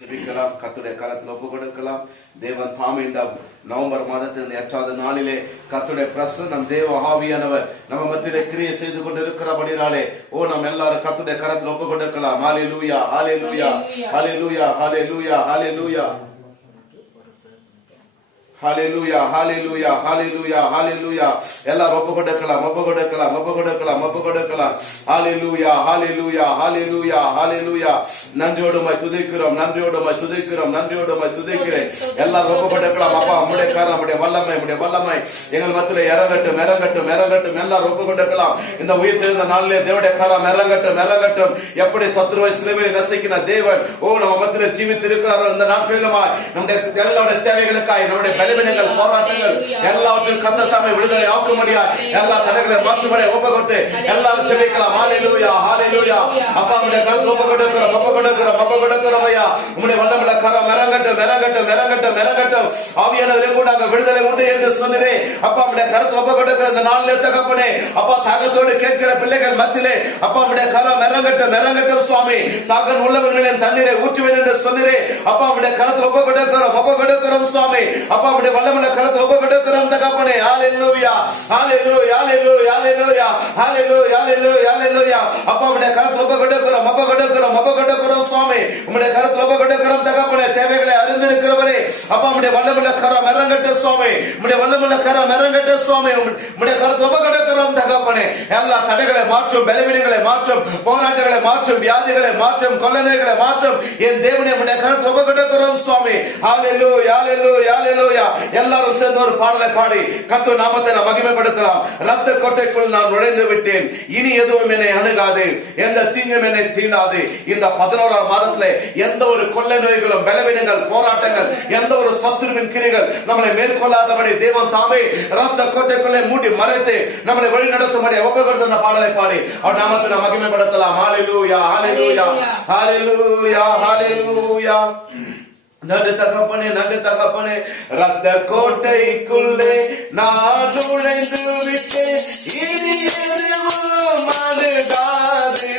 ஜெபிக்கலாம். கர்த்தருடைய கரத்தில் ஒப்பு கொடுக்கலாம். தேவன் தாமே இந்த நவம்பர் மாதத்தின் 8வது நாளிலே கர்த்தருடைய பிரசன்னம் தேவ ஆவியானவர் நம்ம மத்தியிலே கிரியை செய்து கொண்டு இருக்கிறபடினாலே நாம் எல்லாரும் கர்த்தருடைய கரத்தில் ஒப்பு கொடுக்கலாம். ஹல்லேலூயா, ஹல்லேலூயா, ஹல்லேலூயா, ஹல்லேலூயா, ஹல்லேலூயா, ஹalleluya hallelujah hallelujah hallelujah எல்லாரும் ஒப்பு கொடுக்கலாம் ஒப்பு கொடுக்கலாம் ஒப்பு கொடுக்கலாம் ஒப்பு கொடுக்கலாம். hallelujah hallelujah hallelujah hallelujah நன்றியோடுமை துதிக்கிறோம் நன்றியோடுமை துதிக்கிறோம் நன்றியோடுமை துதிக்கிறேன். எல்லாரும் ஒப்பு கொடுக்கலாம். அப்பா உம்முடைய கரம் உம்முடைய வல்லமை எங்கள் மத்தியிலே இறங்கட்டும் இறங்கட்டும் இறங்கட்டும். எல்லாரும் ஒப்பு கொடுக்கலாம். இந்த உயிர்த்தெழுந்த நாளிலே தேவனுடைய கரம் இறங்கட்டும் இறங்கட்டும். எப்படி சத்துருவை சிலுவையில் நசுக்கின தேவன் நம்ம மத்தியிலே ஜீவித்து இருக்கிறாரோ இந்த நாட்களிலுமா நம்முடைய எல்லாருடைய தேவைகளுக்காய் நம்முடைய பலவீனங்கள் போராட்டங்கள் எல்லாவற்றையும் கர்த்தர் தாமே விடுதலை ஆக்க முடியாது. எல்லா தடைகளை மாற்றும்படியாக ஒப்பு கொடுத்து எல்லாரும் ஜெபிக்கலாம். ஹல்லேலூயா ஹல்லேலூயா. அப்பா உம்முடைய கரத்தில் ஒப்பு கொடுக்கிறோம் ஒப்பு கொடுக்கிறோம் ஒப்பு கொடுக்கிறோம். ஐயா உம்முடைய வல்லமையுள்ள கரம் இறங்கட்டும் இறங்கட்டும் இறங்கட்டும் இறங்கட்டும். ஆவியானவரே கூட அங்க விடுதலை உண்டு என்று சொன்னீரே. அப்பா உம்முடைய கரத்தில் ஒப்பு கொடுக்கிற இந்த நாளிலே தகப்பனே அப்பா தாகத்தோடு கேட்கிற பிள்ளைகள் மத்தியிலே அப்பா உம்முடைய கரம் இறங்கட்டும் இறங்கட்டும். சுவாமி தாகம் உள்ளவர்களின் தண்ணீரை ஊற்றுவேன் என்று சொன்னீரே. அப்பா உம்முடைய கரத்தில் ஒப்பு கொடுக்கிறோம் சுவாமி. அப்பா உம்முடைய வல்லமையுள்ள கரத்தில் ஒப்பு கொடுக்கிறோம் தகப்பனே. ஹல்லேலூயா ஹல்லேலூயா ஹல்லேலூயா ஹல்லேலூயா ஹல்லேலூயா ஹல்லேலூயா ஹல்லேலூயா. அப்பா உம்முடைய கரத்தில் ஒப்பு கொடுக்கிறோம் சுவாமி. உம்முடைய கரத்தில் ஒப்பு கொடுக்கிறோம் தகப்பனே. தேவைகளை அறிந்திருக்கிறவரே அப்பா உம்முடைய வல்லமையுள்ள கரம் இறங்கட்டும் சுவாமி. உம்முடைய வல்லமையுள்ள கரம் இறங்கட்டும் சுவாமி. உம்முடைய கரத்தில் ஒப்பு கொடுக்கிறோம் தகப்பனே. எல்லா தடைகளை மாற்றும் பலவீனங்களை மாற்றும் போராட்டங்களை மாற்றும் வியாதிகளை மாற்றும் கொள்ளனைகளை மாற்றும் என் தேவனே உம்முடைய கரத்தில் ஒப்பு கொடுக்கிறோம் சுவாமி. ஹல்லேலூயா ஹல்லேலூயா ஹல்லேலூயா. எல்லாரும் சேர்ந்து ஒரு பாடலை பாடி கர்த்தர் நாமத்தை நாம் மகிமைப்படுத்தலாம். இரத்த கோட்டைக்குள் நான் நுழைந்து விட்டேன், இனி எதுவும் என்னை அணுகாது, எந்த தீங்கும் என்னை தீண்டாது. இந்த 11ஆம் மாதத்திலே எந்த ஒரு கொள்ளை நோய்களும் பலவீனங்கள் போராட்டங்கள் எந்த ஒரு சத்துருவின் கிரிகள் நம்மளை மேற்கொள்ளாதபடி தேவன் தாமே இரத்த கோட்டைக்குள்ளே மூடி மறைத்து நம்மளை வழி நடத்தும்படி ஒப்பு கொடுத்த அந்த பாடலை பாடி அவர் நாமத்தை நாம் மகிமைப்படுத்தலாம். ஹல்லேலூயா ஹல்லேலூயா ஹல்லேலூயா ஹல்லேலூயா. நன்றி தகப்பனே நன்றி தகப்பனே. இரத்த கோட்டைக்குள்ளே நான் நுழைந்து விட்டேன், இனி எதுவும் அணுகாது,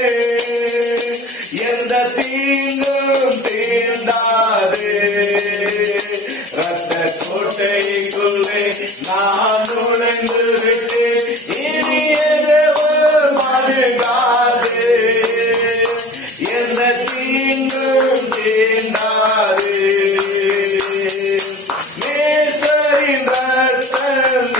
எந்த தீங்கும் தீண்டாது. இரத்த கோட்டைக்குள்ளே நான் நுழைந்து விட்டேன், இனி எதுவும் அணுகாது, எந்த தீங்கும் தீண்டாது. நேசரின் ரத்தம்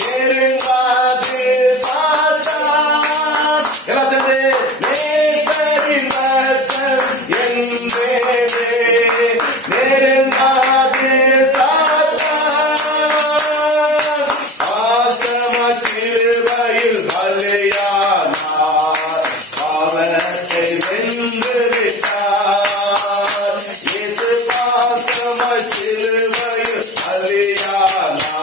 நெருங்காது சாத்தான். எல்லாத்தையும் நேசரின் ரத்தம் நெருங்காது சாத்தான். ஆசம சிலுவையில் பலியானார், பாவத்தை வென்று விட்டார். இயேசு பாசம சிலுவையில் பலியானார்,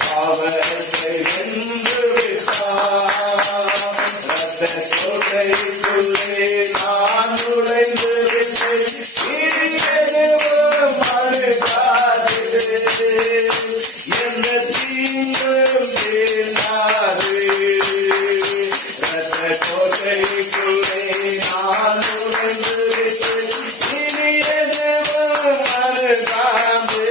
பாவத்தை வென்று விட்டார். இரத்த கோட்டைக்குள்ளே நான் நுழைந்து விட்டேன், இனி எதுவும் அணுகாது, எந்த தீங்கும் தீண்டாது. இரத்த கோட்டைக்குள்ளே நான் நுழைந்து விட்டேன், இனி எதுவும் அணுகாது,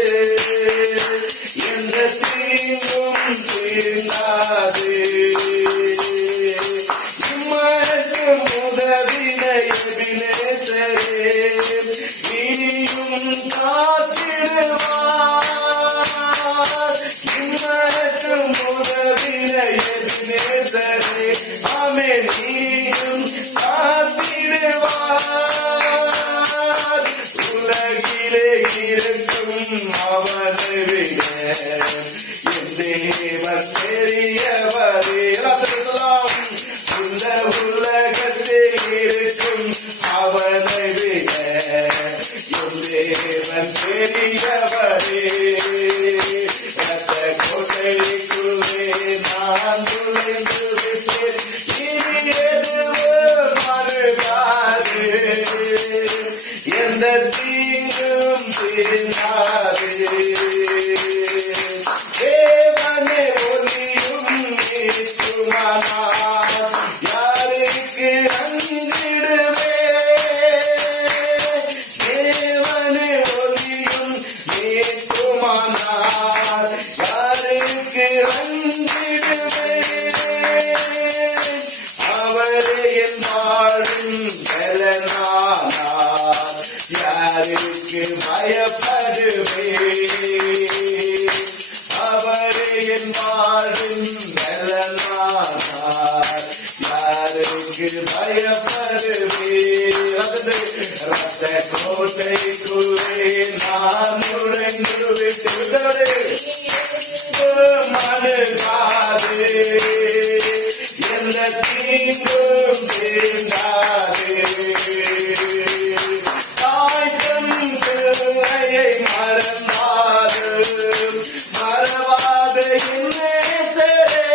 எந்த தீங்கும் தீண்டாது. இம்மட்டும் உதவின எபினேசரே, இனியும் காத்திடுவார். இம்மட்டும் உதவின எபினேசரே, ஆமென், நீயும் காத்திடுவார். உலகிலே இருக்கும் அவனை விட என் தேவன் பெரியவரே. சொல்லலாம். இந்த உலகத்தில் இருக்கும் அவனை விட என் தேவன் பெரியவரே. இரத்த கோட்டைக்குள்ளே நான் நுழைந்து விட்டேன், இனி எதுவும் அணுகாது, எந்த தீங்கும் தீண்டாது. தேவனே ஒளியும் நீக்குமானார், யாருக்கு அஞ்சிடுவேன், வாழும் பலனானார் யாருக்கு பயப்படுவேன்? அவரே என் வாழும் பலனானார் யாருக்கு பயப்படுவேன்? ரத்த கோட்டைக்குள்ளே நான் நுழைந்து விட்டு மனதாதே எந்த தீங்கும் தீண்டாதே. தாய் தன் பிள்ளையை மறந்தாது மறவாத நேசரே.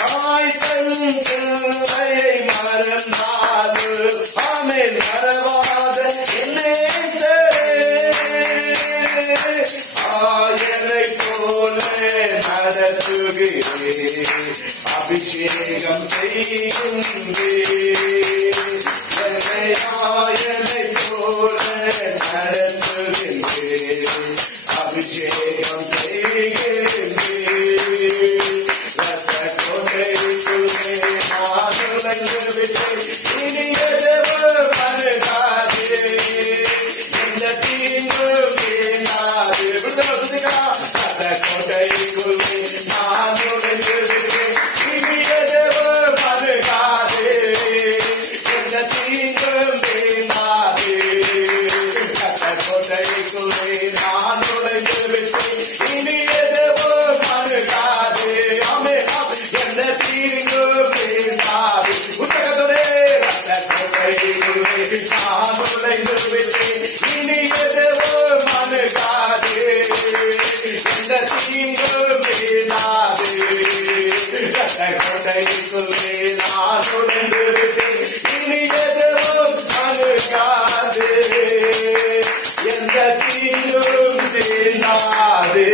தாய் தன் பிள்ளையை மறந்தாது ஆமென் மறவாத நேசரே. ஆயனை போல நடத்துகிறேன் அபிஷேகம் செய்கின்றேன். என்னை ஆயனை போல நடத்துகிறேன் அபிஷேகம் செய்கின்றேன். ரத்த கோட்டைக்குள்ளே நான் நுழைந்து விட்டேன் இனி எதுவும் அணுகாதே எந்த தீங்கும் தீண்டாதே. ரத்த கோட்டைக்குள்ளே நான் நுழைந்து விட்டேன் இனி எதுவும் அணுகாதே எந்த தீங்கும் தீண்டாதே. ரத்த கோட்டைக்குள்ளே நான் நுழைந்து விட்டேன் இனி எதுவும் அணுகாதே ஆமென் எந்த தீங்கும் தீண்டாதே. புத்தகத்தோடே ரத்த கோட்டைக்குள்ளே நான் நுழைந்து விட்டேன் இனி எதுவும் அணுகாதே எந்த தீங்கும் தீண்டாதே. ரத்த கோட்டைக்குள்ளே நான் நுழைந்து விட்டேன் இனி எதுவும் அணுகாதே எந்த தீங்கும் தீண்டாதே.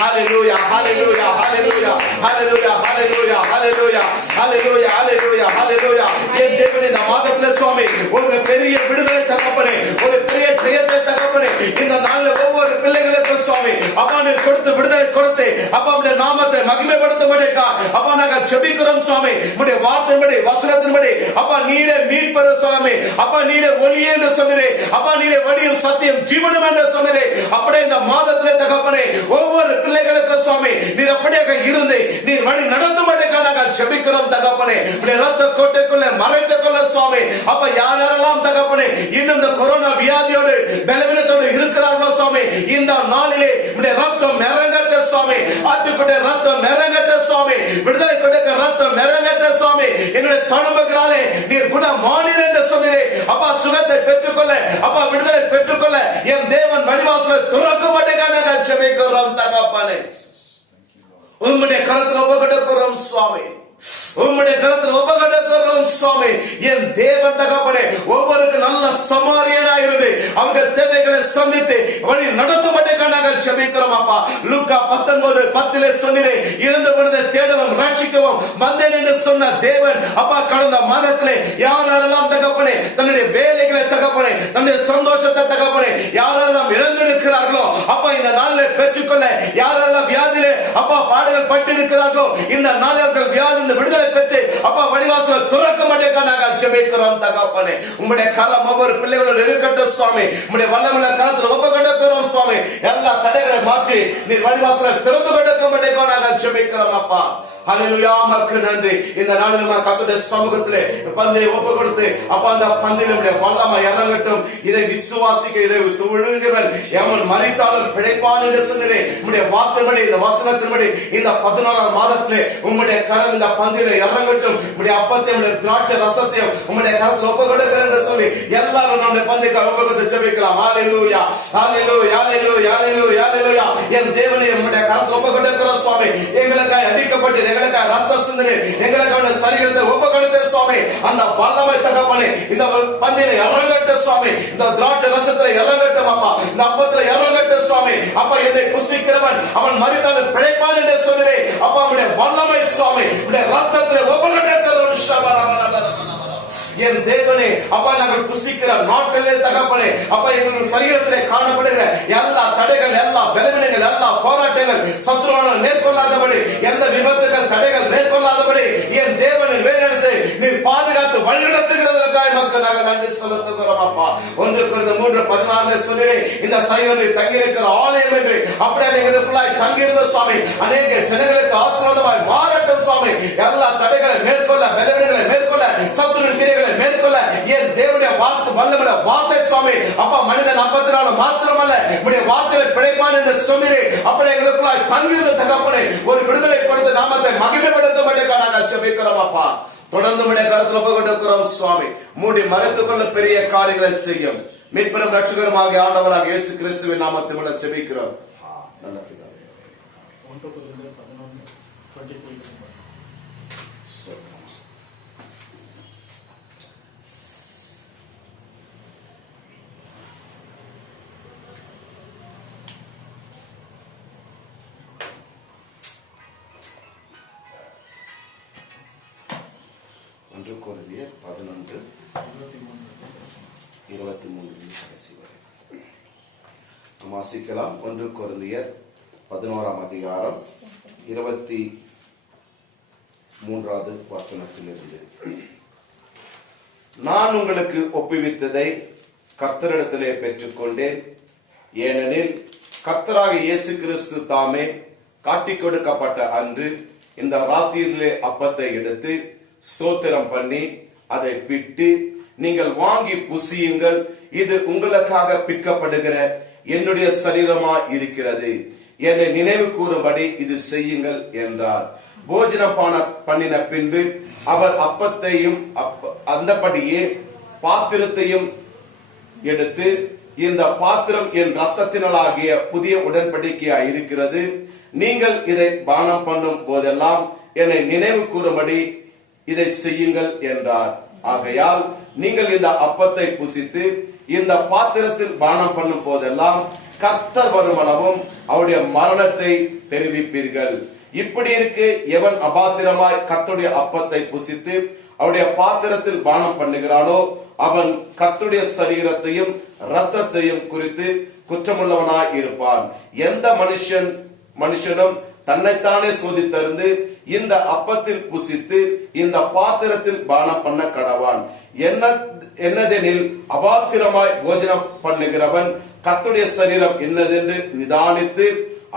ஹalleluya ஹalleluya ஹalleluya ஹalleluya ஹalleluya ஹalleluya ஹalleluya ஹalleluya ஹalleluya. என் தேவனே இந்த மாதத்திலே சுவாமி ஒரு பெரிய விடுதலை தகப்பனே ஒரு பெரிய ஜெயத்தை தகப்பனே இந்த நாளில் ஒவ்வொரு பிள்ளைகளுக்கும் சுவாமி அப்பா நீர் கொடுத்து விடுதலை கொடுத்து அப்பா உடைய நாமத்தை மகிமைப்படுத்தும்படிக்கா அப்பா நாங்கள் ஜெபிக்கிறோம் சுவாமி. உடைய வார்த்தையின்படி வசனத்தின்படி அப்பா நீரே மீட்பர் சுவாமி. அப்பா நீரே ஒளியே என்று சொன்னீரே. அப்பா நீரே வழியும் சத்தியம் ஜீவனும் என்று சொன்னீரே. அப்படியே இந்த மாதத்திலே தகப்பனே ஒவ்வொரு பிள்ளைகளுக்கு சுவாமி நீர் அப்படியாக இருந்து நீர் வழி நடத்தும்படிக்கா நாங்கள் ஜெபிக்கிறோம் தகப்பனே. உடைய ரத்த கோட்டைக்குள்ளே மறைத்துக் கொள்ள சுவாமி. அப்ப யாரெல்லாம் தகப்பனே இன்னும் இந்த கொரோனா வியாதியோடு பலவீனத்தோடு இருக்கிறார்களோ சுவாமி இந்த நாளிலே உடைய ரத்தம் இறங்கட்ட சுவாமி. ஆட்டுக்குடைய ரத்தம் இறங்கட்ட சுவாமி. விடுதலை கொடுக்க ரத்தம் இறங்கட்ட சுவாமி. என்னுடைய தழும்புகளாலே நீர் குண மானீர் என்று சொன்னீரே. அப்பா சுகத்தை பெற்றுக்கொள்ள அப்பா விடுதலை பெற்றுக்கொள்ள என் தேவன் வழிவாசலை துறக்க மாட்டேங்க நாங்கள் ஜெபிக்கிறோம் தகப்பனே. உம்முடைய கரத்தில் ஒப்புக்கொடுக்கிறோம் சுவாமி. உம்முடைய கரத்தில் ஒப்புக்கொடுக்கிறோம் சுவாமி. என் தேவன் தகப்பனே ஒவ்வொருக்கு நல்ல சமாரியனா இருந்து அவங்க தேவைகளை சந்தித்து வழி நடத்தும்படியாக நாங்கள் ஜெபிக்கிறோம் அப்பா. லூக்கா 19:10 சொன்னீரே இழந்து விடுதலை தேடவும் ரட்சிக்கவும் வந்தேன் என்று சொன்ன தேவன் அப்பா கடந்த மாதத்திலே யாரெல்லாம் தகப்பனே தன்னுடைய வேலைகளை தகப்பனே தன்னுடைய சந்தோஷத்தை தகப்பனே யாரெல்லாம் இழந்திருக்கிறார்களோ அப்பா இந்த நாளில் பெற்றுக்கொள்ள யாரெல்லாம் வியாதியிலே அப்பா பாடுகள் பட்டு இருக்கிறார்களோ இந்த நாளில் வியாதி விடுதலை பெற்று அப்பா வழிவாசலை துறக்க மாட்டேங்க நாங்கள் ஜெபிக்கிறோம் தகப்பனே. உம்முடைய கரம் ஒவ்வொரு பிள்ளைகளோடு இருக்கட்டும் சுவாமி. உம்முடைய வல்லமையுள்ள கரத்தில் ஒப்புக்கொடுக்கிறோம் சுவாமி. எல்லா தடைகளை மாற்றி நீர் வழிவாசலை திறந்து கொடுக்க மாட்டேங்க நாங்கள் ஜெபிக்கிறோம் அப்பா. ஹல்லேலூயா உமக்கு நன்றி. இந்த நாளில் கர்த்தருடைய சமூகத்திலே பந்தை ஒப்பு கொடுத்து அப்பா அந்த பந்தில் நம்முடைய வல்லமை இறங்கட்டும். இதை விசுவாசிக்க இதை விழுகிறவன் எவன் மரித்தாலும் பிழைப்பான் என்று சொன்னீரே. உம்முடைய வார்த்தையின்படி இந்த வசனத்தின்படி இந்த 11ஆம் மாதத்திலே உம்முடைய கரம் இந்த பந்தில இறங்கட்டும். உம்முடைய அப்பத்தையும் உம்முடைய திராட்சை ரசத்தையும் உம்முடைய கரத்தில் ஒப்பு கொடுக்கிறேன் என்று சொல்லி எல்லாரும் நம்முடைய பந்திக்கு ஒப்பு கொடுத்து ஜெபிக்கலாம். ஹல்லேலூயா ஹல்லேலூயா ஹல்லேலூயா ஹல்லேலூயா ஹல்லேலூயா. என் தேவனே உம்முடைய கரத்தில் ஒப்பு கொடுக்கிறோம் சுவாமி. எங்களுக்காக அடிக்கப்பட்டு எங்களுக்காக ரத்த சிந்தினே எங்களுக்கான சரீரத்தை ஒப்பு கொடுத்தே சுவாமி. அந்த வல்லமை தகப்பனே இந்த பந்தில இறங்கட்டும் சுவாமி. இந்த திராட்சை ரசத்துல இறங்கட்டும் அப்பா. இந்த அப்பத்துல இறங்கட்டும் சுவாமி. அப்பா என்னை புசிக்கிறவன் அவன் மரித்தாலும் பிழைப்பான் என்று சொன்னீரே. அப்பா உம்முடைய வல்லமை சுவாமி உம்முடைய ரத்தத்திலே ஒப்பு கொடுக்கிறோம். என் தேவனே அப்பா நாங்கள் புசிக்கிற நாட்டிலே தகப்பனே அப்பா எங்கள் சரீரத்திலே காணப்படுகிற எல்லா தடைகள், எல்லா பலவீனங்கள், எல்லா போராட்டங்கள் சத்துருவானால் மேற்கொள்ளாதபடி, எந்த விபத்துகள் தடைகள் மேற்கொள்ளாதபடி என் தேவனின் வேலையெடுத்து நீர் பாதுகாத்து வழிநடத்துகிறதற்காக மக்கள் நாங்கள் நன்றி செலுத்துகிறோம் அப்பா. 1 கொரிந்தியர் 3:16 சொல்லுகிறேன், இந்த சரீரத்தில் தங்கியிருக்கிற ஆலயம் என்று அப்படியே எங்களுக்குள்ளாய் தங்கியிருந்த சுவாமி அநேக ஜனங்களுக்கு ஆசீர்வாதமாய் மாறட்டும் சுவாமி. எல்லா தடைகளை மேற்கொள்ள, பலவீனங்களை மேற்கொள்ள, சத்துருவின் கிரியைகளை மேற்கொள்ள என் தேவனுடைய வார்த்தை வல்லமையுள்ள வார்த்தை சுவாமி அப்பா மனிதன் அப்பத்தினால மாத்திரமல்ல உம்முடைய வார்த்தையை பிழைப்பான் என்று சொன்னீரே, அப்படியே எங்களுக்குள்ளாய் தங்கியிருந்த தகப்பனே ஒரு விடுதலை கொடுத்து நாமத்தை மகிமைப்படுத்தும்படியாக நாங்கள் ஜெபிக்கிறோம் அப்பா. தொடர்ந்து உம்முடைய கரத்தில் ஒப்புக்கொடுக்கிறோம் சுவாமி. மூடி மறைத்துக் கொள்ள பெரிய காரியங்களை செய்யும் மீட்பெரும் ரட்சகருமாகிய ஆண்டவராக இயேசு கிறிஸ்துவின் நாமத்தில் மூலம் ஜெபிக்கிறோம். நல்ல பிதாவே. கொரிந்தியர் 11:23 கடைசி வரை வாசிக்கலாம். 1 கொரிந்தியர் 11:23 வசனத்திலிருந்து. நான் உங்களுக்கு ஒப்புவித்ததை கர்த்தரிடத்திலே பெற்றுக்கொண்டேன். ஏனெனில் கர்த்தராகிய இயேசு கிறிஸ்து தாமே காட்டிக் கொடுக்கப்பட்ட அன்று இந்த ராத்திரியிலே அப்பத்தை எடுத்து ஸ்தோத்திரம் பண்ணி அதை பிட்டு, நீங்கள் வாங்கி புசியுங்கள், இது உங்களுக்காக பிற்கப்படுகிற என்னுடைய சரீரமா இருக்கிறது, என்னை நினைவு கூறும்படி இது செய்யுங்கள் என்றார். போஜனம் பண்ணின பின்பு அவர் அப்பத்தையும் அந்தபடியே பாத்திரத்தையும் எடுத்து, இந்த பாத்திரம் என் ரத்தத்தினாலாகிய புதிய உடன்படிக்கையா இருக்கிறது, நீங்கள் இதை பானம் பண்ணும் போதெல்லாம் என்னை நினைவு கூறும்படி இதை செய்யுங்கள் என்றார். ஆகையால் நீங்கள் இந்த அப்பத்தை புசித்து இந்த பாத்திரத்தில் பானம் பண்ணும் போதெல்லாம் கர்த்தர் வருமளவும் அவருடைய மரணத்தை தெரிவிப்பீர்கள். இப்படி இருக்கு, எவன் அபாத்திரமாய் கர்த்தருடைய அப்பத்தை புசித்து அவருடைய பாத்திரத்தில் பானம் பண்ணுகிறானோ அவன் கர்த்தருடைய சரீரத்தையும் இரத்தத்தையும் குறித்து குற்றமுள்ளவனாய் இருப்பான். எந்த மனுஷனும் தன்னைத்தானே சோதித்தறிந்து இந்த அப்பத்தில் புசித்து இந்த பாத்திரத்தில் பானம் பண்ண கடவான். என்னதெனில் அபாத்திரமாய் போஜனம் பண்ணுகிறவன் கர்த்தருடைய சரீரம் என்னதென்று நிதானித்து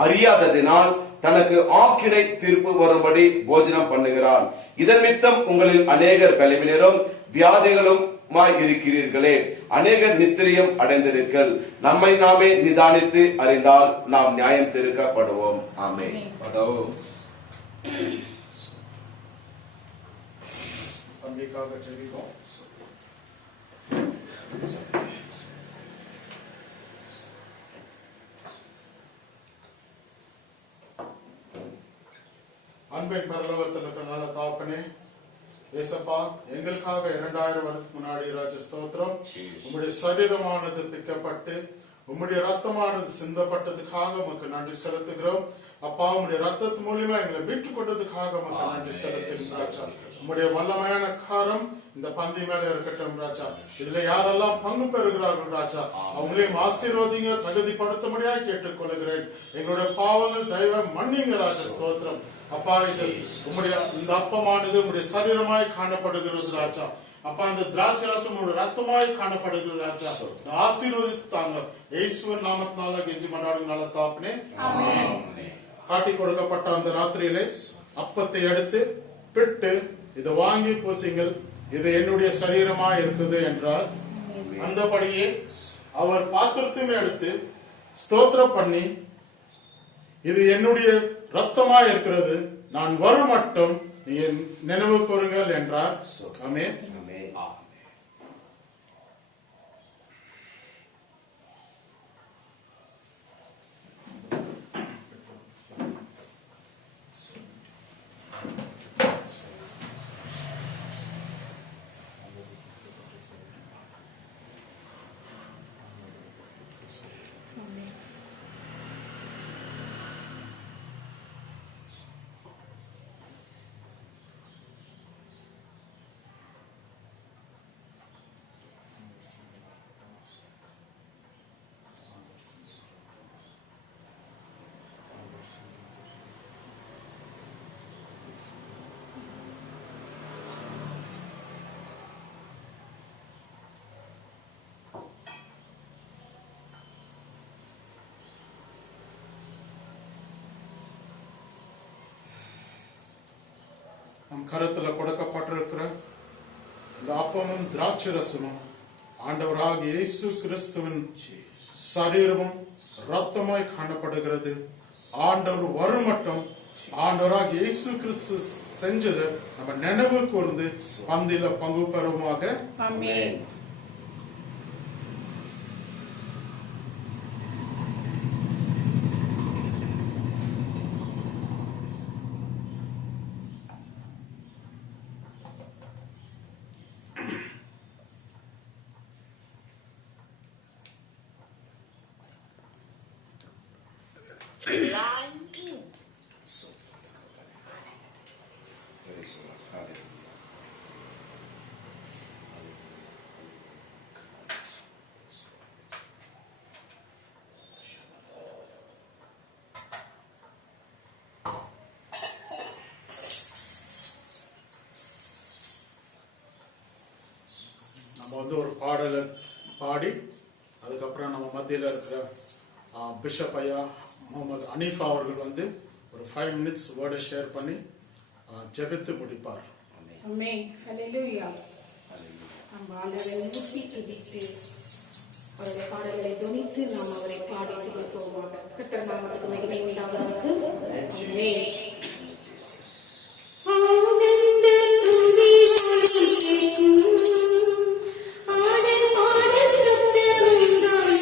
அறியாததினால் தனக்கு ஆக்கினை தீர்ப்பு வரும்படி போஜனம் பண்ணுகிறான். இதன் நிமித்தம் உங்களில் அநேகர் பலவீனரும் வியாதிகளும் இருக்கிறீர்களே, அநேகர் நித்திரையும் அடைந்திருங்கள். நம்மை நாமே நிதானித்து அறிந்தால் நாம் நியாயம் தீர்க்கப்படுவோம். ஆமென். அன்பின் பரலோகத்தில் நல்ல தாப்பனே ஏசப்பா, எங்களுக்காக 2000 வருஷத்துக்கு முன்னாடி ராஜ ஸ்தோத்திரம், உம்முடைய சரீரமானது பிக்கப்பட்டு உம்முடைய ரத்தமானது சிந்தப்பட்டதுக்காக உமக்கு நன்றி செலுத்துகிறோம். அப்பா, உம்முடைய ரத்தத்து மூலியமா எங்களை மீட்டுக் கொண்டதுக்காக உமக்கு நன்றி செலுத்துகிறோம் ராஜா. உம்முடைய வல்லமையான காரம் இந்த பந்தி மேல இருக்கட்டும் ராஜா. இதுல யாரெல்லாம் பங்கு பெறுகிறார்கள் ராஜா, அவங்களையும் ஆசீர்வாதிங்க, தகுதிப்படுத்தும்படியாக கேட்டுக்கொள்கிறேன். எங்களுடைய பாவங்கள் தயவு மன்னிங்க ராஜா. ஸ்தோத்திரம் அப்பா. இது உம்முடைய இந்த அப்பமானது உம்முடைய சரீரமாய் காணப்படுகிறது ராஜா. அப்பா, இந்த திராட்சை ரசம் உங்களுடைய ரத்தமாய் காணப்படுகிறது ராஜா. ஆசீர்வதித்து தாங்க இயேசுவின் நாமத்தினால கெஞ்சி மன்றாடும் நல்ல தாப்பனே. காட்டி கொடுக்கப்பட்ட அந்த ராத்திரியிலே அப்பத்தை எடுத்து பிட்டு இதை வாங்கி பூசிங்கள், இது என்னுடைய சரீரமா இருக்குது என்றார். அந்தபடியே அவர் பாத்திரத்தையும் எடுத்து ஸ்தோத்திரம் பண்ணி, இது என்னுடைய ரத்தமா இருக்கிறது, நான் வரும் மட்டும் நீங்க நினைவு கூறுங்கள் என்றார். ஆமென். நம் கருத்துல கொடுக்கப்பட்டிருக்கிற இந்த அப்பமும் திராட்சை ரசமும் ஆண்டவராக இயேசு கிறிஸ்துவின் சரீரமும் ரத்தமாய் காணப்படுகிறது. ஆண்டவர் வரும் மட்டும் ஆண்டவராக இயேசு கிறிஸ்து செஞ்சது நம்ம நினைவு கூர்ந்து பந்தில பங்கு பெறுவோமாக. ஆமென். Praise the Lord. Hallelujah. நம்ம ஒரு பாடலை பாடி அதுக்கப்புறம் நம்ம மத்தியில் இருக்கிற பிஷப் ஐயா முகமது அனீஃபா அவர்கள் ஒரு 5 minutes வேர்டை ஷேர் பண்ணி ஜெபித்து முடிப்பார். ஆமென். ஹல்லேலூயா. நாம் ஆண்டவரை நோக்கி துதித்து அவருடைய பாடல்களை துணித்து நாம் அவரை பாடி துதிப்போமாக. கர்த்தர் நாமத்துக்கு மகிமை உண்டாவதாக. ஆமென். ஆனந்த துதி ஒலிக்கும் ஆடல் பாடல் சத்தம் உண்டாகும்.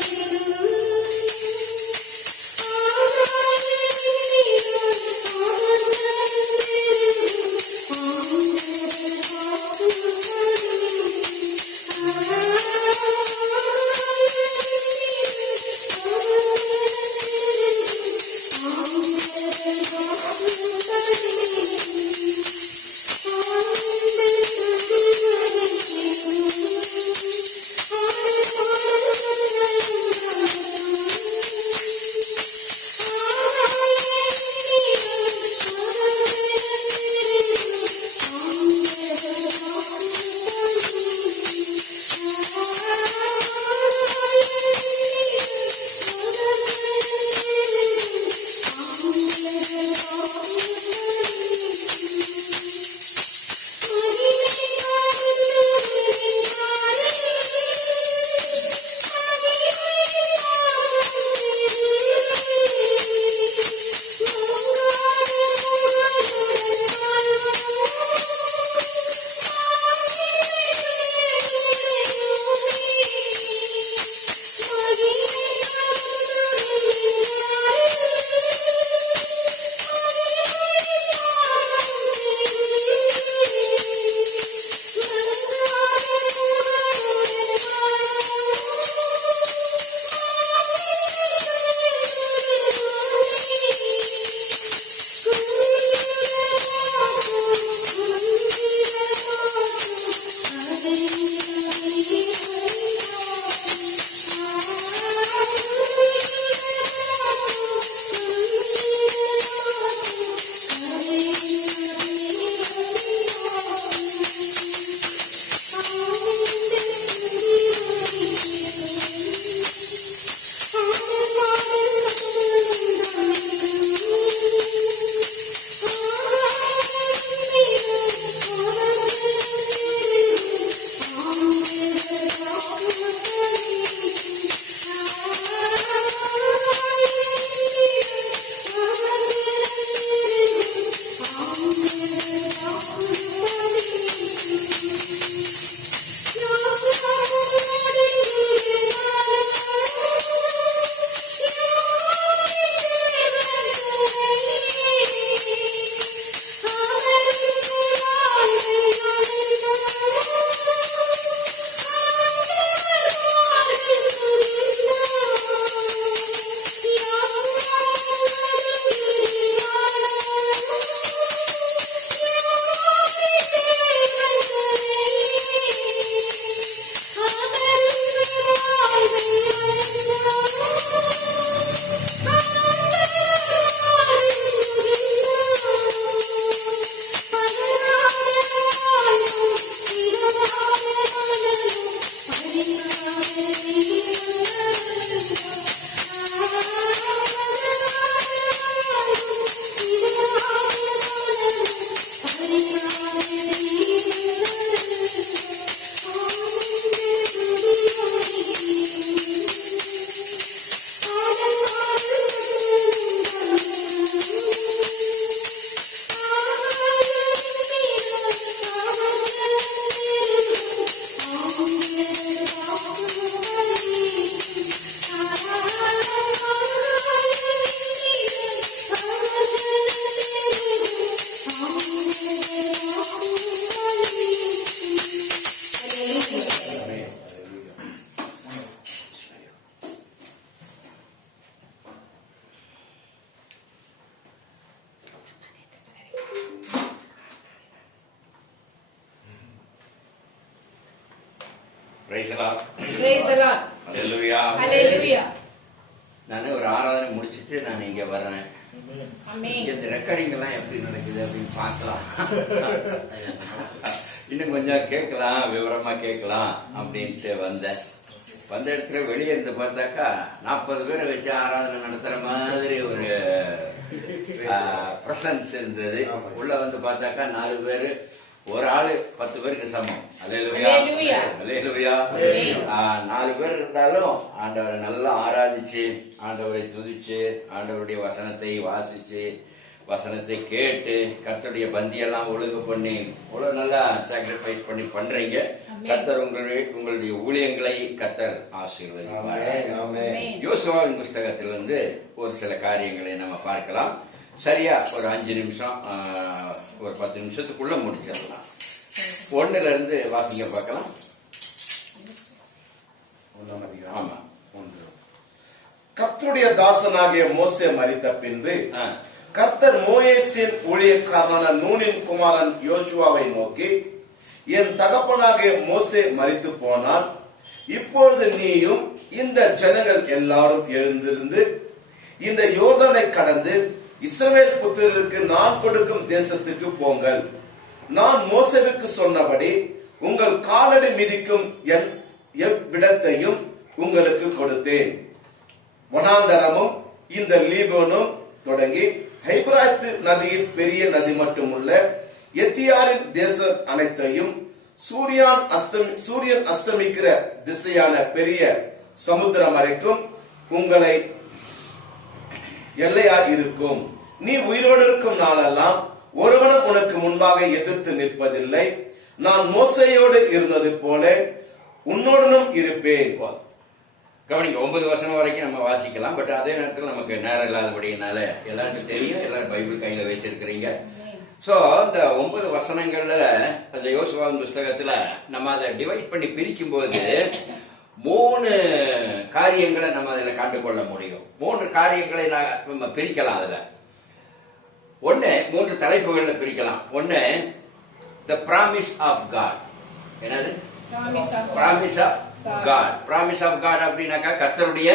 Praise the Lord. Praise the Lord. Hallelujah. Hallelujah. நான் ஒரு ஆராதனை முடிச்சிட்டு நான் இங்க வரேன். Amen. இந்த ரெக்கார்டிங் எல்லாம் எப்படி நடக்குது அப்படின்னு பார்க்கலாம். இன்னும் கொஞ்சம் கேட்கலாம், விவரமா கேட்கலாம் அப்படின்ட்டு வந்தேன். வந்த இடத்துல வெளியே இருந்து பார்த்தாக்கா 40 பேரை வச்சு ஆராதனை நடத்துற மாதிரி ஒரு பிரசன்ஸ் இருந்தது. உள்ள வந்து பார்த்தாக்கா 4 பேரு, ஒரு ஆளு 10 பேருக்கு சமம். அல்லேலூயா. அல்லேலூயா. 4 பேர் இருந்தாலும் ஆண்டவரை நல்லா ஆராதிச்சு, ஆண்டவரை துதிச்சு, ஆண்டவருடைய வசனத்தை வாசிச்சு, வசனத்தை கேட்டு, கர்த்தருடைய பந்தியெல்லாம் ஒழுங்கு பண்ணி அவ்வளவு நல்லா சாக்ரிஃபைஸ் பண்ணி பண்றீங்க. கர்த்தர் உங்களுடைய ஊழியங்களை கர்த்தர் ஆசீர்வதிப்பார். யோசுவாவின் புஸ்தகத்திலிருந்து ஒரு சில காரியங்களை நம்ம பார்க்கலாம். சரியா ஒரு 5 நிமிஷம், ஒரு 10 நிமிஷத்துக்குள்ள முடிச்சிடலாம். 1ல இருந்து வாசிங்க பார்க்கலாம். ஆமா. கர்த்தருடைய தாசனாகிய மோசே மரித்த பின்பு கர்த்தர் மோசேயின் ஊழியக்காரனான நூனின் குமாரன் யோசுவாவை நோக்கி, என் தகப்பனாகிய மோசே மரித்து போனான். இப்பொழுது நீயும் இந்த ஜனங்கள் எல்லாரும் எழுந்திருந்து இந்த யோர்தானை கடந்து இஸ்ரவேல் புத்திரருக்கு நான் கொடுக்கும் தேசத்துக்கு போங்கள். நான் மோசேவுக்கு சொன்னபடி உங்கள் காலடி மிதிக்கும் எவ்விடத்தையும் உங்களுக்கு கொடுத்தேன். வனாந்தரமும் இந்த லீபோனும் தொடங்கி ஹைபிராத்து நதியின் பெரிய நதி மட்டுமுள்ள எத்தியாரின் தேசம் அனைத்தையும் சூரியன் அஸ்தமிக்கிற திசையான பெரிய சமுத்திரம் வரைக்கும் உங்களை எல்லையாக இருக்கும். நீ உயிரோடு இருக்கும் நாளெல்லாம் ஒருவனும் உனக்கு முன்பாக எதிர்த்து நிற்பதில்லை. நான் மோசேயோடு இருந்தது போல உன்னோடனும் இருப்பேன். கவனிங்க, 9 வசனம் வரைக்கும் நம்ம வாசிக்கலாம். பட் அதே நேரத்தில் நமக்கு நேரம் இல்லாதபடினால எல்லாருக்கும் தெரியும், எல்லாரும் பைபிள் கையில வச்சிருக்கிறீங்க. சோ இந்த 9 வசனங்கள்ல அந்த யோசுவாவின் புஸ்தகத்துல நம்ம அதை டிவைட் பண்ணி பிரிக்கும் போது 3 காரியங்களை நம்ம அதுல கண்டுகொள்ள முடியும். 3 காரியங்களை நம்ம பிரிக்கலாம். அதுல 3 தலைப்புகள்ல பிரிக்கலாம். the promise of God. என்னது? promise of God. promise of God அப்படின்னாக்கா கர்த்தருடைய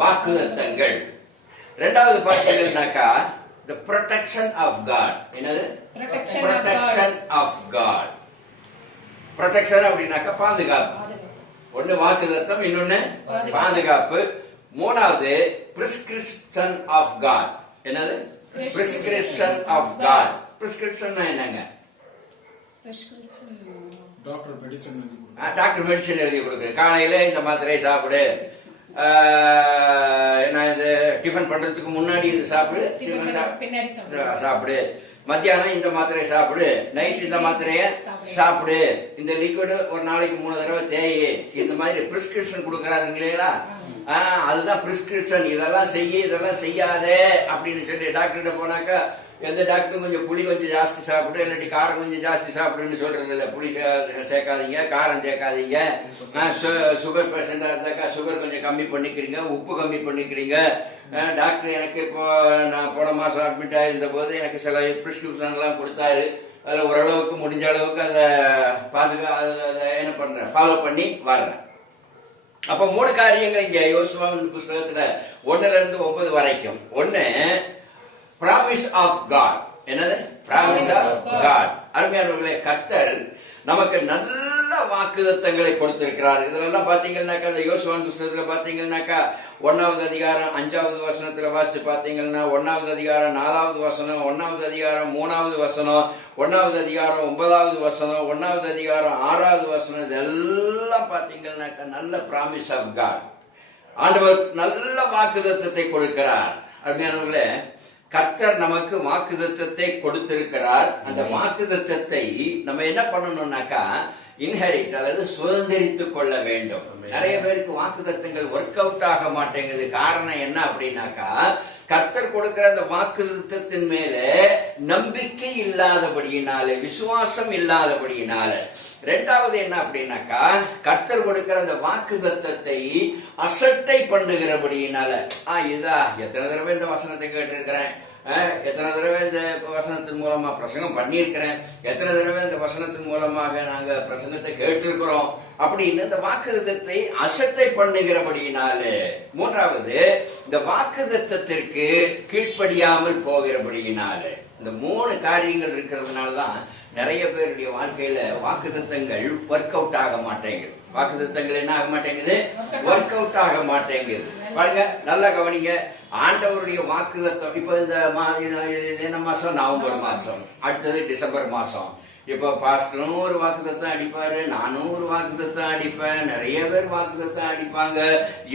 வாக்குத்தத்தங்கள். 2வது பார்த்தீங்கன்னாக்கா the protection of God. என்னது? protection of God. protection அப்படின்னாக்கா பாதுகாப்பு. ஒன்னு வாக்குத்தத்தம், இன்னொன்னு பாதுகாப்பு. 3வது prescription of God. என்னது? prescription of God. prescription என்னங்க? டாக்டர் மெடிசன் எழுதி கொடுக்குறது. காலையில இந்த மாத்திரை சாப்பிடு, இது டிஃபன் பண்றதுக்கு முன்னாடி இது சாப்பிடு, சாப்பிடு, மத்தியானம் இந்த மாத்திரை சாப்பிடு, நைட் இந்த மாத்திரைய சாப்பிடு, இந்த லிக்விட் ஒரு நாளைக்கு 3 தடவை தேய், இந்த மாதிரி பிரிஸ்கிரிப்ஷன் கொடுக்கறாங்க இல்லையா? அதுதான் பிரிஸ்கிரிப்ஷன். இதெல்லாம் செய்ய, இதெல்லாம் செய்யாதே அப்படின்னு சொல்லி டாக்டர்கிட்ட போனாக்கா எந்த டாக்டரும் கொஞ்சம் புளி கொஞ்சம் ஜாஸ்தி சாப்பிடு, இல்லாட்டி காரம் கொஞ்சம் ஜாஸ்தி சாப்பிடுன்னு சொல்றது இல்லை. புளி சேர்க்காதீங்க, காரம் சேர்க்காதீங்க. சுகர் பேஷண்டா இருந்தாக்கா சுகர் கொஞ்சம் கம்மி பண்ணிக்கிறீங்க, உப்பு கம்மி பண்ணிக்கிறீங்க. டாக்டர் எனக்கு இப்போ நான் போன மாசம் அட்மிட் ஆயிருந்த போது எனக்கு சில பிரிஸ்கிரிப்ஷன் எல்லாம் கொடுத்தாரு. அதில் ஓரளவுக்கு முடிஞ்ச அளவுக்கு அதை அதை என்ன பண்றேன், ஃபாலோ பண்ணி வர்றேன். அப்ப 3 காரியங்கள் இங்க யோசுவாவின் புஸ்தகத்துல 1ல இருந்து 9 வரைக்கும். promise of God. என்னது? promise of God. அருமையானவர்களே, கர்த்தர் நமக்கு நல்ல வாக்குத்தத்தங்களை கொடுத்திருக்கிறார். இதெல்லாம் பாத்தீங்கன்னாக்கா அந்த யோசுவாவின் புஸ்தகத்துல பாத்தீங்கன்னாக்கா 1வது அதிகாரம் 5வது வசனத்துல வாசிச்சு பாத்தீங்கன்னா 1வது அதிகாரம் 4வது வசனம், 1வது அதிகாரம் 3வது வசனம், 1வது அதிகாரம் 9வது வசனம், 1வது அதிகாரம் 6வது வசனம், இதெல்லாம் பாத்தீங்கன்னாக்கா நல்ல ப்ராமிஸ் ஆஃப் காட். ஆண்டவர் நல்ல வாக்குத்தத்தத்தை கொடுக்கிறார். அருமையானவர்களே, கர்த்தர் நமக்கு வாக்குத்தத்தத்தை கொடுத்திருக்கிறார். அந்த வாக்குத்தத்தத்தை நம்ம என்ன பண்ணணும்னாக்கா இன்ஹெரிட், அல்லது சுதந்திரித்துக் கொள்ள வேண்டும். நிறைய பேருக்கு வாக்குத்தத்தங்கள் ஒர்க் அவுட் ஆக மாட்டேங்குது. காரணம் என்ன அப்படின்னாக்கா கர்த்தர் கொடுக்கிற அந்த வாக்குத்தத்தின் மேல நம்பிக்கை இல்லாதபடியினால, விசுவாசம் இல்லாதபடியினால. 2வது என்ன அப்படின்னாக்கா கர்த்தர் கொடுக்கிற அந்த வாக்குத்தத்தை அசட்டை பண்ணுகிறபடியினால. இதா எத்தனை தடவை இந்த வசனத்தை கேட்டிருக்கிறேன், எத்தனை தடவை இந்த வசனத்தின் மூலமா பிரசங்கம் பண்ணியிருக்கிறேன், எத்தனை தடவை இந்த வசனத்தின் மூலமாக நாங்க பிரசங்கத்தை கேட்டிருக்கிறோம் அப்படின்னு இந்த வாக்குத்தத்தத்தை அசட்டை பண்ணுகிறபடியினாலே. மூன்றாவது, இந்த வாக்குத்தத்தத்திற்கு கீழ்ப்படியாமல் போகிறபடியினாலே. இந்த 3 காரியங்கள் இருக்கிறதுனாலதான் நிறைய பேருடைய வாழ்க்கையில வாக்குத்தத்தங்கள் ஒர்க் அவுட் ஆக மாட்டேங்குது. வாக்குத்தத்தங்கள் என்ன ஆக மாட்டேங்குது? ஒர்க் அவுட் ஆக மாட்டேங்குது. பாருங்க, நல்லா கவனிங்க. ஆண்டவருடைய வாக்குத்தத்தம் இப்ப இந்த என்ன மாசம்? நவம்பர் மாசம், அடுத்தது டிசம்பர் மாசம். இப்ப பாஸ்டரும் ஒரு வாக்குத்தத்தம் அடிப்பாரு, நானும் ஒரு வாக்குத்தத்தம் அடிப்பேன், நிறைய பேர் வாக்குத்தத்தம் அடிப்பாங்க.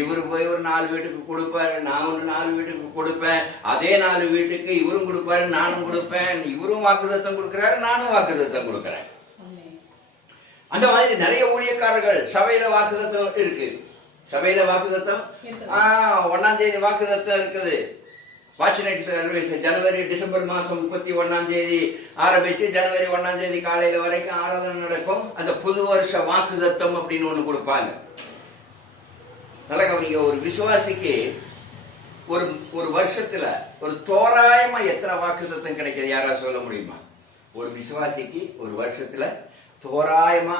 இவரு போய் ஒரு 4 வீட்டுக்கு கொடுப்பாரு, நான் ஒரு 4 வீட்டுக்கு கொடுப்பேன், அதே 4 வீட்டுக்கு இவரும் கொடுப்பாரு, நானும் கொடுப்பேன். இவரும் வாக்குத்தத்தம் கொடுக்கிறாரு, நானும் வாக்குத்தத்தம் கொடுக்கிறேன். அந்த மாதிரி நிறைய ஊழியக்காரர்கள் சபையில வாக்குத்தத்தம் இருக்கு. சபையில வாக்குத்தத்தம் 1ஆம் தேதி வாக்குத்தத்தம் இருக்குது. வாட்ச் நைட் சர்வீஸ் ஜனவரி டிசம்பர் மாசம் 31ஆம் தேதி ஆரம்பிச்சு ஜனவரி 1ஆம் தேதி காலையில வரைக்கும் ஆராதனை நடக்கும். அந்த புது வருஷ வாக்குத்தத்தம் அப்படின்னு ஒண்ணு கொடுப்பாங்க. நல்ல கவனிங்க, ஒரு விசுவாசிக்கு ஒரு வருஷத்துல ஒரு தோராயமா எத்தனை வாக்குத்தத்தம் கிடைக்கிறது யாராவது சொல்ல முடியுமா? ஒரு விசுவாசிக்கு ஒரு வருஷத்துல தோராயமா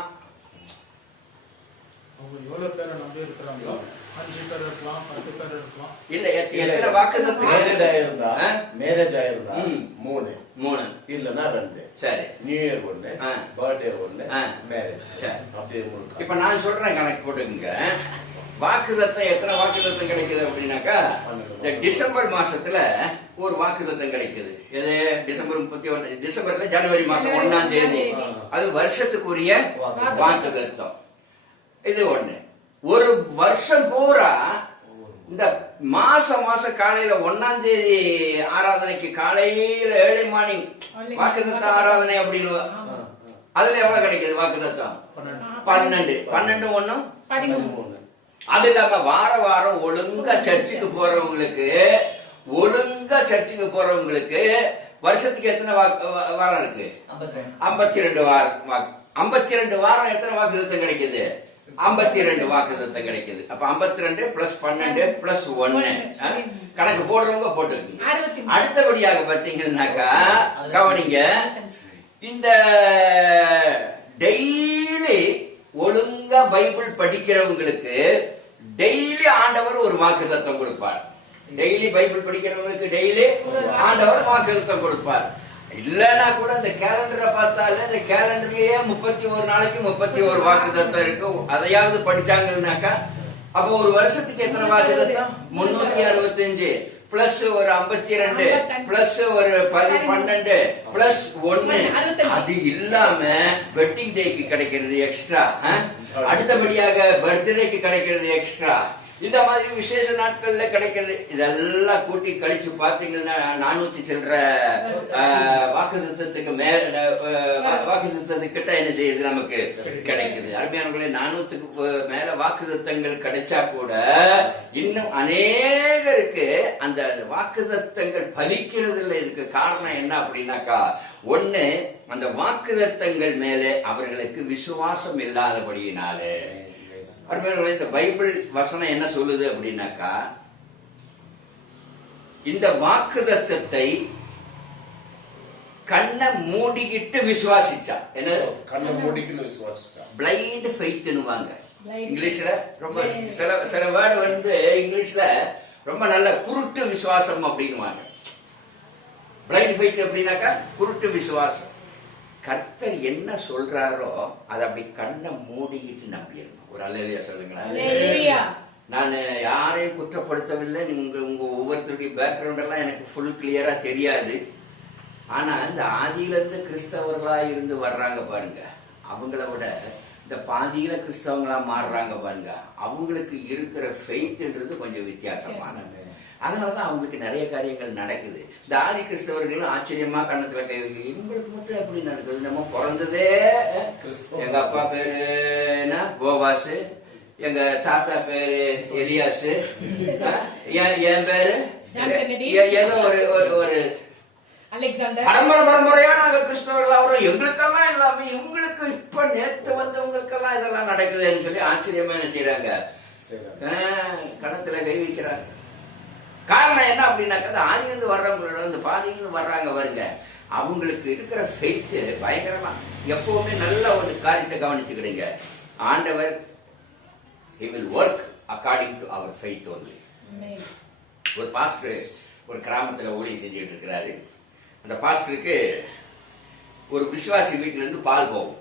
அவங்க எவ்வளவு பேரை நம்பி இருக்கிறாங்களோ 5 பேர் இருக்கலாம், 10 பேர் இருக்கலாம். இல்ல எத்தனை வாக்குத்தத்தம்? மேரேஜ் ஆயிருந்தா 3 இல்லன்னா 2. சரி, நியூ இயர் 1, பர்த்டே 1, மேரேஜ். சரி, அப்படியே இப்ப நான் சொல்றேன், கணக்கு போட்டுங்க. வாக்குத்தத்தம் எத்தனை வாக்குத்தத்தம் கிடைக்குது அப்படின்னாக்கா, டிசம்பர் மாசத்துல ஒரு வாக்குத்தத்தம் கிடைக்குது. எது? டிசம்பர் 31, டிசம்பர்ல ஜனவரி மாசம் 1ஆம் தேதி. அது வருஷத்துக்குரிய வாக்குத்தத்தம். இது ஒண்ணு. ஒரு வருஷம் பூரா இந்த மாசம் காலையில 1ஆம் தேதி ஆராதனைக்கு காலையில ஏர்லி மார்னிங் வாக்குத்தத்த ஆராதனை அப்படின்னு அதுல எவ்வளவு கிடைக்குது வாக்குத்தத்தம்? 12. 12 1 13. அது இல்லாம வாரம் ஒழுங்கா சர்ச்சுக்கு போறவங்களுக்கு வருஷத்துக்கு எத்தனை வாரம் இருக்கு? 52 வாரம். 52 வாரம் எத்தனை வாக்குத்தத்தம் கிடைக்குது? 52 வாக்குத்தத்தம் கிடைக்குது. அப்ப 52 பிளஸ் 12 பிளஸ் 1 கணக்கு போடுறவங்க போட்டுருக்கீங்க. அடுத்தபடியாக பாத்தீங்கன்னாக்கா கவனிங்க, இந்த டெய்லி ஒழுங்கா பைபிள் படிக்கிறவங்களுக்கு டெய்லி ஆண்டவர் ஒரு வாக்குத்தத்தம் கொடுப்பார். டெய்லி பைபிள் படிக்கிறவங்களுக்கு டெய்லி ஆண்டவர் வாக்குத்தத்தம் கொடுப்பார். இல்லன்னா கூட இந்த கேலண்டரை பார்த்தாலே இந்த கேலண்டர்லயே 31 நாளைக்கு 31 வாக்குத்தத்தம் இருக்கும். அதையாவது படிச்சாங்கன்னாக்கா அப்ப ஒரு வருஷத்துக்கு எத்தனை வாக்குத்தத்தம்? 365 பிளஸ் ஒரு 52 பிளஸ் ஒரு 12 பிளஸ் 1. அது இல்லாம வெட்டிங் டேக்கு கிடைக்கிறது எக்ஸ்ட்ரா, அடுத்தபடியாக பர்த்டேக்கு கிடைக்கிறது எக்ஸ்ட்ரா, இந்த மாதிரி விசேஷ நாட்கள்ல கிடைக்கிறது. இதெல்லாம் கூட்டி கழிச்சு பாத்தீங்கன்னா 400 சில்லற வாக்குத்தத்தத்துக்கு வாக்குத்தத்தத்துக்கிட்ட என்ன செய்யுது நமக்கு கிடைக்குது. அருமையானவர்களே, 400க்கு மேல வாக்குத்தத்தங்கள் கிடைச்சா கூட இன்னும் அநேகருக்கு அந்த வாக்குத்தத்தங்கள் பலிக்கிறது இல்லை. இதுக்கு காரணம் என்ன அப்படின்னாக்கா, ஒண்ணு, அந்த வாக்குத்தத்தங்கள் மேலே அவர்களுக்கு விசுவாசம் இல்லாதபடியினாலே. அருமையானவர்களே, இந்த பைபிள் வசனம் என்ன சொல்லுது அப்படின்னாக்கா, இந்த வாக்குத்தத்தத்தை கண்ணை மூடிக்கிட்டு விசுவாசிச்சா. என்ன? கண்ணை மூடிக்கிட்டு விசுவாசிச்சா. பிளைண்ட் ஃபெய்த்னுவாங்க இங்கிலீஷ்ல. ரொம்ப சில வேர்டு வந்து இங்கிலீஷ்ல ரொம்ப நல்ல குருட்டு விசுவாசம் அப்படின்னுவாங்க. பிளைண்ட் ஃபெய்த் அப்படின்னாக்கா குருட்டு விசுவாசம். கர்த்தர் என்ன சொல்றாரோ அதை அப்படி கண்ணை மூடிக்கிட்டு நம்பிடணும். ஒரு அல்லேலூயா சொல்லுங்களேன். நான் யாரையும் குற்றப்படுத்தவில்லை. உங்க ஒவ்வொருத்தருடைய பேக்ரவுண்ட் எல்லாம் எனக்கு ஃபுல் கிளியரா தெரியாது. ஆனா இந்த ஆதியில இருந்து கிறிஸ்தவர்களா இருந்து வர்றாங்க பாருங்க, அவங்கள விட இந்த பாதியில கிறிஸ்தவங்களா மாறுறாங்க பாருங்க, அவங்களுக்கு இருக்கிற ஃபெய்த்ன்றது கொஞ்சம் வித்தியாசமானது. அதனாலதான் அவங்களுக்கு நிறைய காரியங்கள் நடக்குது. இந்த ஆதி கிறிஸ்தவர்களும் ஆச்சரியமா கண்ணத்துல கை வைக்க, இவங்களுக்கு மட்டும் எப்படி நடக்குது? நம்ம பிறந்ததே, எங்க அப்பா பேரு என்ன போவாசு, எங்க தாத்தா பேரு எலியாசு, என் பேரு ஏதோ ஒரு பரம்பரையா நாங்க கிறிஸ்தவர்கள் ஆகிறோம், எங்களுக்கெல்லாம் இல்லாம இவங்களுக்கு இப்ப நேத்து வந்தவங்களுக்கெல்லாம் இதெல்லாம் நடக்குதுன்னு சொல்லி ஆச்சரியமா என்ன செய்யறாங்க? கணத்துல கை வைக்கிறாங்க. காரணம் என்ன அப்படின்னாக்கா, அந்த ஆதியிலிருந்து வர்றவங்களோட அந்த பாதியிலிருந்து வர்றாங்க வருங்க, அவங்களுக்கு இருக்கிற ஃபெய்த் பயங்கரமா. எப்பவுமே நல்ல ஒரு காரியத்தை கவனிச்சுக்கிடுங்க, ஆண்டவர் he will work according to our faith only. ஒரு பாஸ்டர் ஒரு கிராமத்துல ஊழியம் செஞ்சுக்கிட்டு இருக்கிறாரு. அந்த பாஸ்டருக்கு ஒரு விசுவாசி வீட்டுல இருந்து பால் போகும்,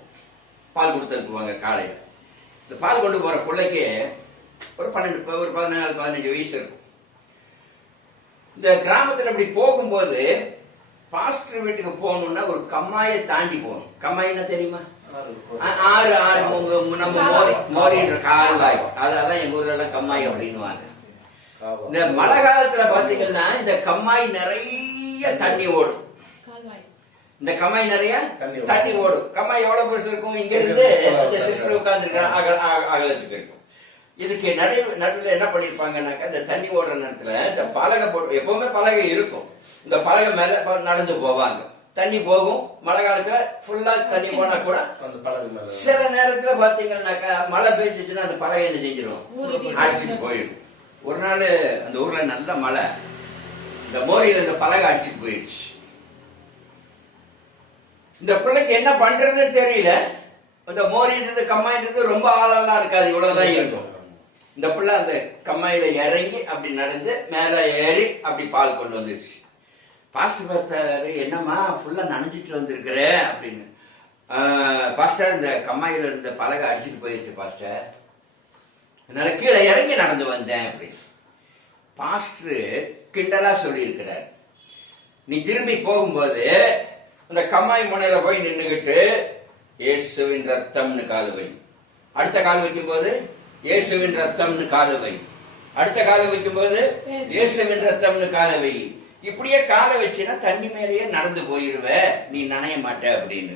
பால் கொடுத்து அனுப்புவாங்க காலையில். இந்த பால் கொண்டு போற பிள்ளைக்கு ஒரு 14-15 வயசு இருக்கும். இந்த கிராமத்துல அப்படி போகும்போது பாஸ்டர் வீட்டுக்கு போகணும்னா ஒரு கம்மாயை தாண்டி போகணும். கம்மாயின்னா தெரியுமா? ஆறு நம்ம மோரின்ற கால்வாய், அதான் எங்க ஊர்ல எல்லாம் கம்மாய் அப்படின்னுவாங்க. இந்த மழை காலத்துல பாத்தீங்கன்னா இந்த கம்மாய் நிறைய தண்ணி ஓடும். இந்த கம்மாய் நிறைய தண்ணி ஓடும். கம்மாய் எவ்வளவு பெருசு இருக்கும்? இங்க இருந்து இந்த சிஸ்டர் உட்கார்ந்து அகலத்துக்கு இருக்கும். இதுக்கு நடுவில் என்ன பண்ணிருப்பாங்கன்னாக்கா, இந்த தண்ணி ஓடுற நேரத்துல இந்த பலகை போட்டு, எப்பவுமே பலகை இருக்கும், இந்த பலகை மேல நடந்து போவாங்க. தண்ணி போகும். மழை காலத்துல ஃபுல்லா தண்ணி போனா கூட சில நேரத்துல பாத்தீங்கன்னாக்கா மழை பெய்ஞ்சிச்சுன்னா அந்த பலகை என்ன செஞ்சிடும்? அடிச்சுட்டு போயிடும். ஒரு நாள் அந்த ஊர்ல நல்ல மழை, இந்த மோரியில இந்த பலகை அடிச்சுட்டு போயிடுச்சு. இந்த பிள்ளைக்கு என்ன பண்றதுன்னு தெரியல. இந்த மோரின்றது கம்மாயின்றது ரொம்ப ஆளெல்லாம் இருக்காது, இவ்வளவுதான் இருக்கும். இந்த பிள்ளை அந்த கம்மாயில இறங்கி அப்படி நடந்து மேல ஏறி அப்படி பால் கொண்டு வந்துருச்சு. பாஸ்டர் பார்த்தாரு, என்னம்மா ஃபுல்லா நனைஞ்சிட்டு வந்திருக்கிற அப்படின்னு. பாஸ்டர், இந்த கம்மாயில இருந்த பலகை அடிச்சுட்டு போயிடுச்சு பாஸ்டர், அதனால கீழே இறங்கி நடந்து வந்தேன் அப்படின்னு. பாஸ்டர் கிண்டலா சொல்லி இருக்கிறார், நீ திரும்பி போகும்போது அந்த கம்மாய் முனையில போய் நின்னுகிட்டு இயேசுவின் ரத்தம்னு கால் வை, அடுத்த கால் வைக்கும் போது இயேசுவின் ரத்தம்னு கால் வை, அடுத்த கால் வைக்கும் போது இயேசுவின் ரத்தம்னு கால வை. இப்படியே காலை வச்சுன்னா தண்ணி மேலேயே நடந்து போயிருவ, நீ நனைய மாட்ட அப்படின்னு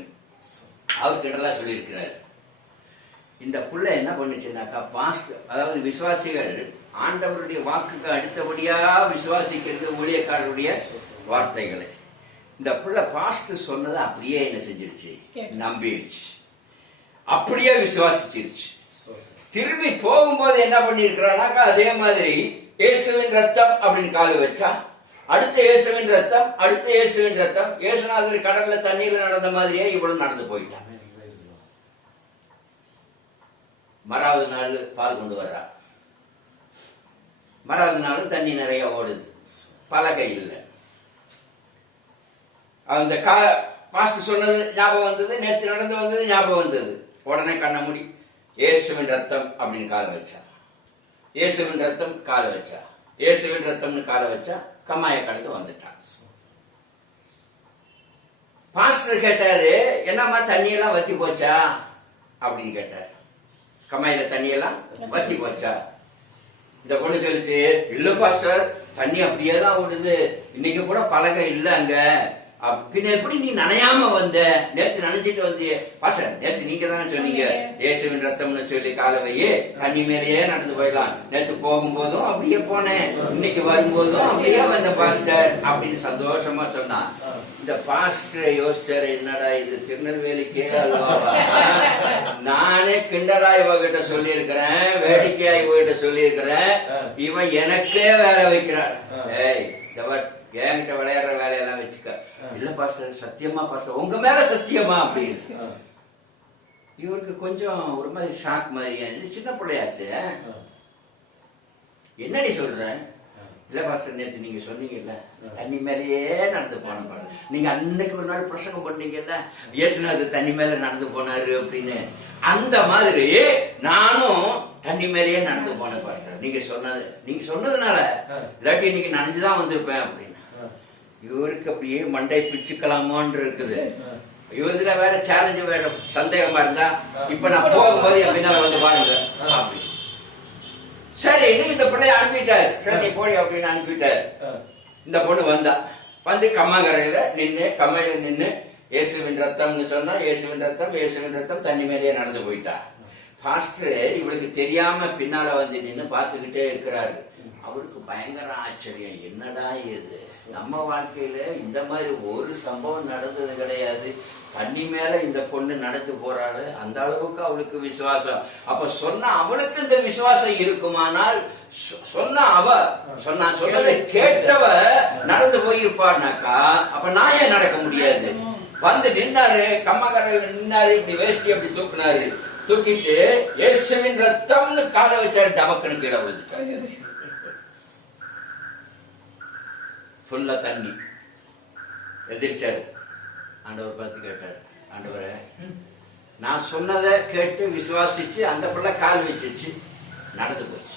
அவர் கிட்டலாம் சொல்லியிருக்கிறார். இந்த புள்ள என்ன பண்ணுச்சுன்னாக்கா, பாஸ்ட் அதாவது விசுவாசிகள் ஆண்டவருடைய வாக்குக்கு அடுத்தபடியா விசுவாசிக்கிறது ஊழியக்காரருடைய வார்த்தைகளை. இந்த புள்ள பாஸ்ட் சொன்னதை அப்படியே என்ன செஞ்சிருச்சு? நம்பிடுச்சு, அப்படியே விசுவாசிச்சிருச்சு. திரும்பி போகும்போது என்ன பண்ணிருக்கிறானாக்கா, அதே மாதிரி இயேசுவின் ரத்தம் அப்படின்னு கால் வச்சா, அடுத்த இயேசுவின் ரத்தம், அடுத்த இயேசுவின் ரத்தம். இயேசுநாதர் கடல்ல தண்ணீர்ல நடந்த மாதிரியே இவ்வளவு நடந்து போயிட்டான். மறாவது நாள் பால் கொண்டு வர்றா, மறாவது நாள் தண்ணி நிறைய ஓடுது, பலகை இல்லை. அந்த பாஸ்டர் சொன்னது ஞாபகம் வந்தது, நேற்று நடந்து வந்தது ஞாபகம் வந்தது. உடனே கண்ண மூடி இயேசுவின் ரத்தம் அப்படின்னு கால வச்சா, இயேசுவின் ரத்தம் கால வச்சா, இயேசுவின் ரத்தம்னு கால வச்சா, கம்மாய கடந்து வந்துட்டான். பாஸ்டர் கேட்டாரு, என்னம்மா தண்ணி எல்லாம் வத்தி போச்சா அப்படின்னு கேட்டாரு. கம்மாயில தண்ணி எல்லாம் வத்தி போச்சா? இந்த பொண்ணு சொல்லிச்சு, இல்ல பாஸ்டர், தண்ணி அப்படியே தான் ஓடுது, இன்னைக்கு கூட பலகை இல்ல அங்க. பின்ன எப்படி நீ நனையாம வந்த? நேத்து நனைஞ்சிட்டு வந்திய. பாஸ்டர், நேத்து நீங்க தானே சொன்னீங்க இயேசுவின் ரத்தம்னு சொல்லி காலவையே தண்ணி மேலேயே நடந்து போயிடலாம். நேத்து போகும்போதும் அப்படியே போனேன், இன்னைக்கு வரும்போதும் அப்படியே வந்த பாஸ்டர் அப்படின்னு சந்தோஷமா சொன்னான். இந்த பாஸ்டர் யோசிச்சாரு, என்னடா இது திருநெல்வேலிக்கே அல்வாவா? நானே கிண்டலா இவகிட்ட சொல்லி இருக்கிறேன், வேடிக்கையா இவகிட்ட சொல்லி இருக்கிறேன், இவன் எனக்கே வேலை வைக்கிறான். ஏய், என்கிட்ட விளையாடுற வேலையெல்லாம் வச்சுக்க. இல்ல பாஸ்டர், சத்தியமா பாஸ்டர், உங்க மேல சத்தியமா அப்படின்னு. இவருக்கு கொஞ்சம் ஒரு மாதிரி ஷாக் மாதிரி, சின்ன பிள்ளையாச்சு. என்னடி சொல்ற? இல்ல பாஸ்டர், நேற்று நீங்க சொன்னீங்கல்ல தண்ணி மேலேயே நடந்து போன பாஸ்டர், நீங்க அன்னைக்கு ஒரு நாள் பிரசங்கம் பண்ணீங்கல்ல இயேசுநாதர் தண்ணி மேல நடந்து போனாரு அப்படின்னு, அந்த மாதிரி நானும் தண்ணி மேலேயே நடந்து போனேன் பாஸ்டர், நீங்க சொன்னதுனால, இல்லாட்டி இன்னைக்கு நனைஞ்சுதான் வந்திருப்பேன் அப்படின்னு. இவருக்கு அப்படியே மண்டை பிச்சுக்கலாமோன்னு இருக்குது. இவருல வேற சேலஞ்சு வேற சந்தேகமா இருந்தா, இப்ப நான் போகும்போது என் பின்னால வந்து பாருங்க அப்படி. சரி, இந்த பிள்ளைய அனுப்பிட்டாரு, சரி நீ போடி அப்படின்னு அனுப்பிட்டாரு. இந்த பொண்ணு வந்தா, வந்து கம்மாங்கரையில நின்று, கம்மையில நின்று இயேசுவின் ரத்தம்னு சொன்னா, இயேசுவின் ரத்தம், இயேசுவின் ரத்தம், தண்ணி மேலேயே நடந்து போயிட்டா. பாஸ்டர் இவளுக்கு தெரியாம பின்னால வந்து நின்று பார்த்துக்கிட்டே இருக்கிறாரு. அவருக்கு பயங்கர ஆச்சரியம், என்னடா இது, நம்ம வாழ்க்கையில இந்த மாதிரி ஒரு சம்பவம் நடந்தது கிடையாது, தண்ணி மேல இந்த பொண்ணு நடந்து போறாரு, அந்த அளவுக்கு அவளுக்கு விசுவாசம். அப்ப சொன்ன அவளுக்கு இந்த விசுவாசம் இருக்குமானால் சொன்ன அவ சொன்னதை கேட்டவ நடந்து போயிருப்பான்னாக்கா அப்ப நான் ஏன் நடக்க முடியாது? வந்து நின்னாரு, கம்மாக்கரையில் நின்னாரு, இப்படி வேஷ்டி அப்படி தூக்குனாரு, தூக்கிட்டு இயேசுவின் ரத்தம்னு காலை வச்சாரு, டபக்குன்னு கீழே விழுந்துட்டாரு. ஃபுல்லா தண்ணி. எதிர்ச்சாரு. ஆண்டவர் பார்த்து கேட்டாரு, ஆண்டவரே நான் சொன்னதை கேட்டு விசுவாசிச்சு அந்த பிள்ளை கால் வச்சிச்சு, நடந்து போச்சு.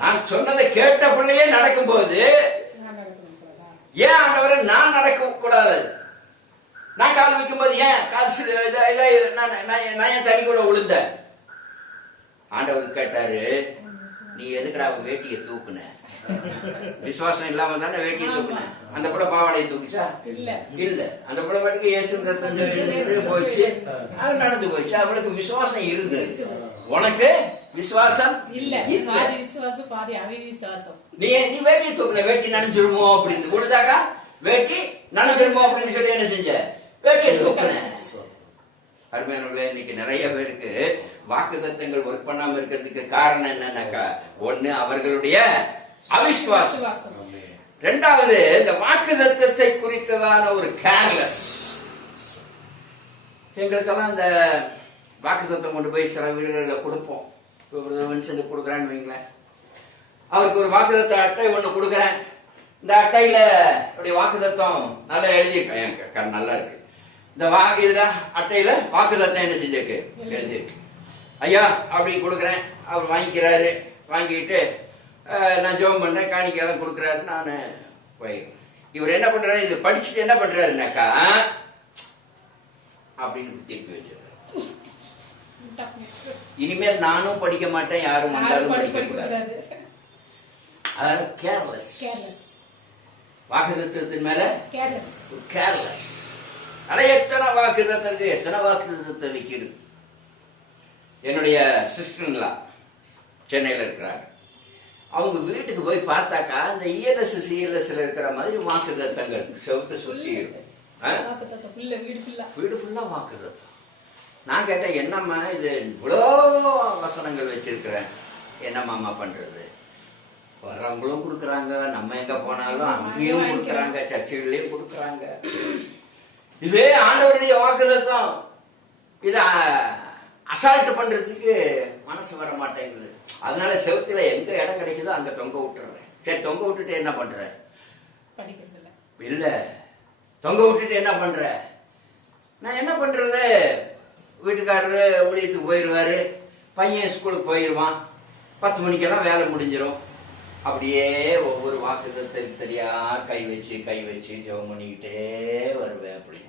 நான் சொன்னதை கேட்ட பிள்ளையே நடக்கும் போது ஏன் ஆண்டவரை நான் நடக்க கூடாது? நான் கால் வைக்கும் போது ஏன் கால் நான் ஏன் தண்ணி கூட விழுந்த? ஆண்டவர் கேட்டாரு, நீ எதுக்குடா வேட்டியை தூக்குன? விசுவாசம் இல்லாம தானே வேட்டியை தூக்குன. அந்த பிள்ளை பாவாடையை தூக்குச்சா? இல்ல. அந்த பிள்ளை பாட்டுக்கு இயேசு போயிடுச்சு, அது நடந்து போயிடுச்சு. அவளுக்கு விசுவாசம் இருந்தது, உனக்கு விசுவாசம் இல்ல. பாதி விசுவாசம் பாதி அவிசுவாசம். நீ வேட்டியை தூக்குன, வேட்டி நனைஞ்சிருமோ அப்படின்னு கொடுத்தாக்கா, வேட்டி நனைஞ்சிருமோ அப்படின்னு சொல்லி என்ன செஞ்ச? வேட்டியை தூக்குன. அருமையானவர்களே, இன்னைக்கு நிறைய பேருக்கு வாக்குத்தத்தங்கள் ஒர்க் பண்ணாம இருக்கிறதுக்கு காரணம் என்னன்னாக்கா, ஒண்ணு அவர்களுடைய அவிசுவாசம், ரெண்டாவது இந்த வாக்குத்தத்தத்தை குறித்ததான ஒரு கேர்லெஸ். எங்களுக்கெல்லாம் இந்த வாக்குத்தத்தம் கொண்டு போய் சில வீடுகளில் கொடுப்போம். மனுஷன் கொடுக்குறான்னு வைங்களேன், அவருக்கு ஒரு வாக்குத்தத்த அட்டை ஒண்ணு கொடுக்குறேன். இந்த அட்டையில அப்படி வாக்குத்தத்தம் நல்லா எழுதியிருக்கேன், நல்லா இருக்கு. இந்த இதுல அட்டையில வாக்குத்தத்தம் என்ன செஞ்சிருக்கு? எழுதியிருக்கு. ஐயா அப்படி கொடுக்குறேன். அவர் வாங்கிக்கிறாரு. வாங்கிட்டு நான் ஜெபம் பண்றேன், காணிக்கையெல்லாம் கொடுக்குறாரு. நான் போயிடுறேன். இவர் என்ன பண்றாரு? இது படிச்சுட்டு என்ன பண்றாருனாக்கா அப்படின்னு திருப்பி வச்சிருக்காரு. இனிமேல் நானும் படிக்க மாட்டேன், யாரும் வந்தாலும் படிக்க கூடாது. அதாவது கேர்லெஸ். வாக்குத்தத்தத்தின் மேல கேர்லெஸ். ஆனா எத்தனை வாக்குத்தத்தை வைக்கிறது. என்னுடைய சிஸ்டர்லாம் சென்னையில இருக்கிறாங்க. அவங்க வீட்டுக்கு போய் பார்த்தாக்கா இந்த இஎல்எஸ் சிஎல்எஸ்ல இருக்கிற மாதிரி வாக்குத்தத்தங்கள் செவுத்து சுத்தி இருக்கும். வீடு ஃபுல்லா வாக்குத்தத்தம். நான் கேட்டேன், என்னம்மா இது இவ்வளோ வசனங்கள் வச்சிருக்கிறேன், என்னம்மா பண்றது? வர்றவங்களும் கொடுக்குறாங்க, நம்ம எங்க போனாலும் அங்கேயும் கொடுக்குறாங்க, சர்ச்சைகளையும் கொடுக்குறாங்க. இதே ஆண்டவருடைய வாக்குத்தத்தம். இத அசால்ட் பண்றதுக்கு மனசு வர மாட்டேங்குது. அதனால செவத்துல எங்க இடம் கிடைக்குதோ அங்க தொங்க விட்டுறேன். சரி, தொங்க விட்டுட்டு என்ன பண்ற? இல்ல, தொங்க விட்டுட்டு என்ன பண்ற? நான் என்ன பண்றது? வீட்டுக்காரரு ஊழியத்துக்கு போயிடுவாரு, பையன் ஸ்கூலுக்கு போயிடுவான், 10 மணிக்கெல்லாம் வேலை முடிஞ்சிடும். அப்படியே ஒவ்வொரு வாக்குத்தத்தத்துக்கு தெரியா கை வச்சு ஜெபம் பண்ணிக்கிட்டே வருவேன். அப்படி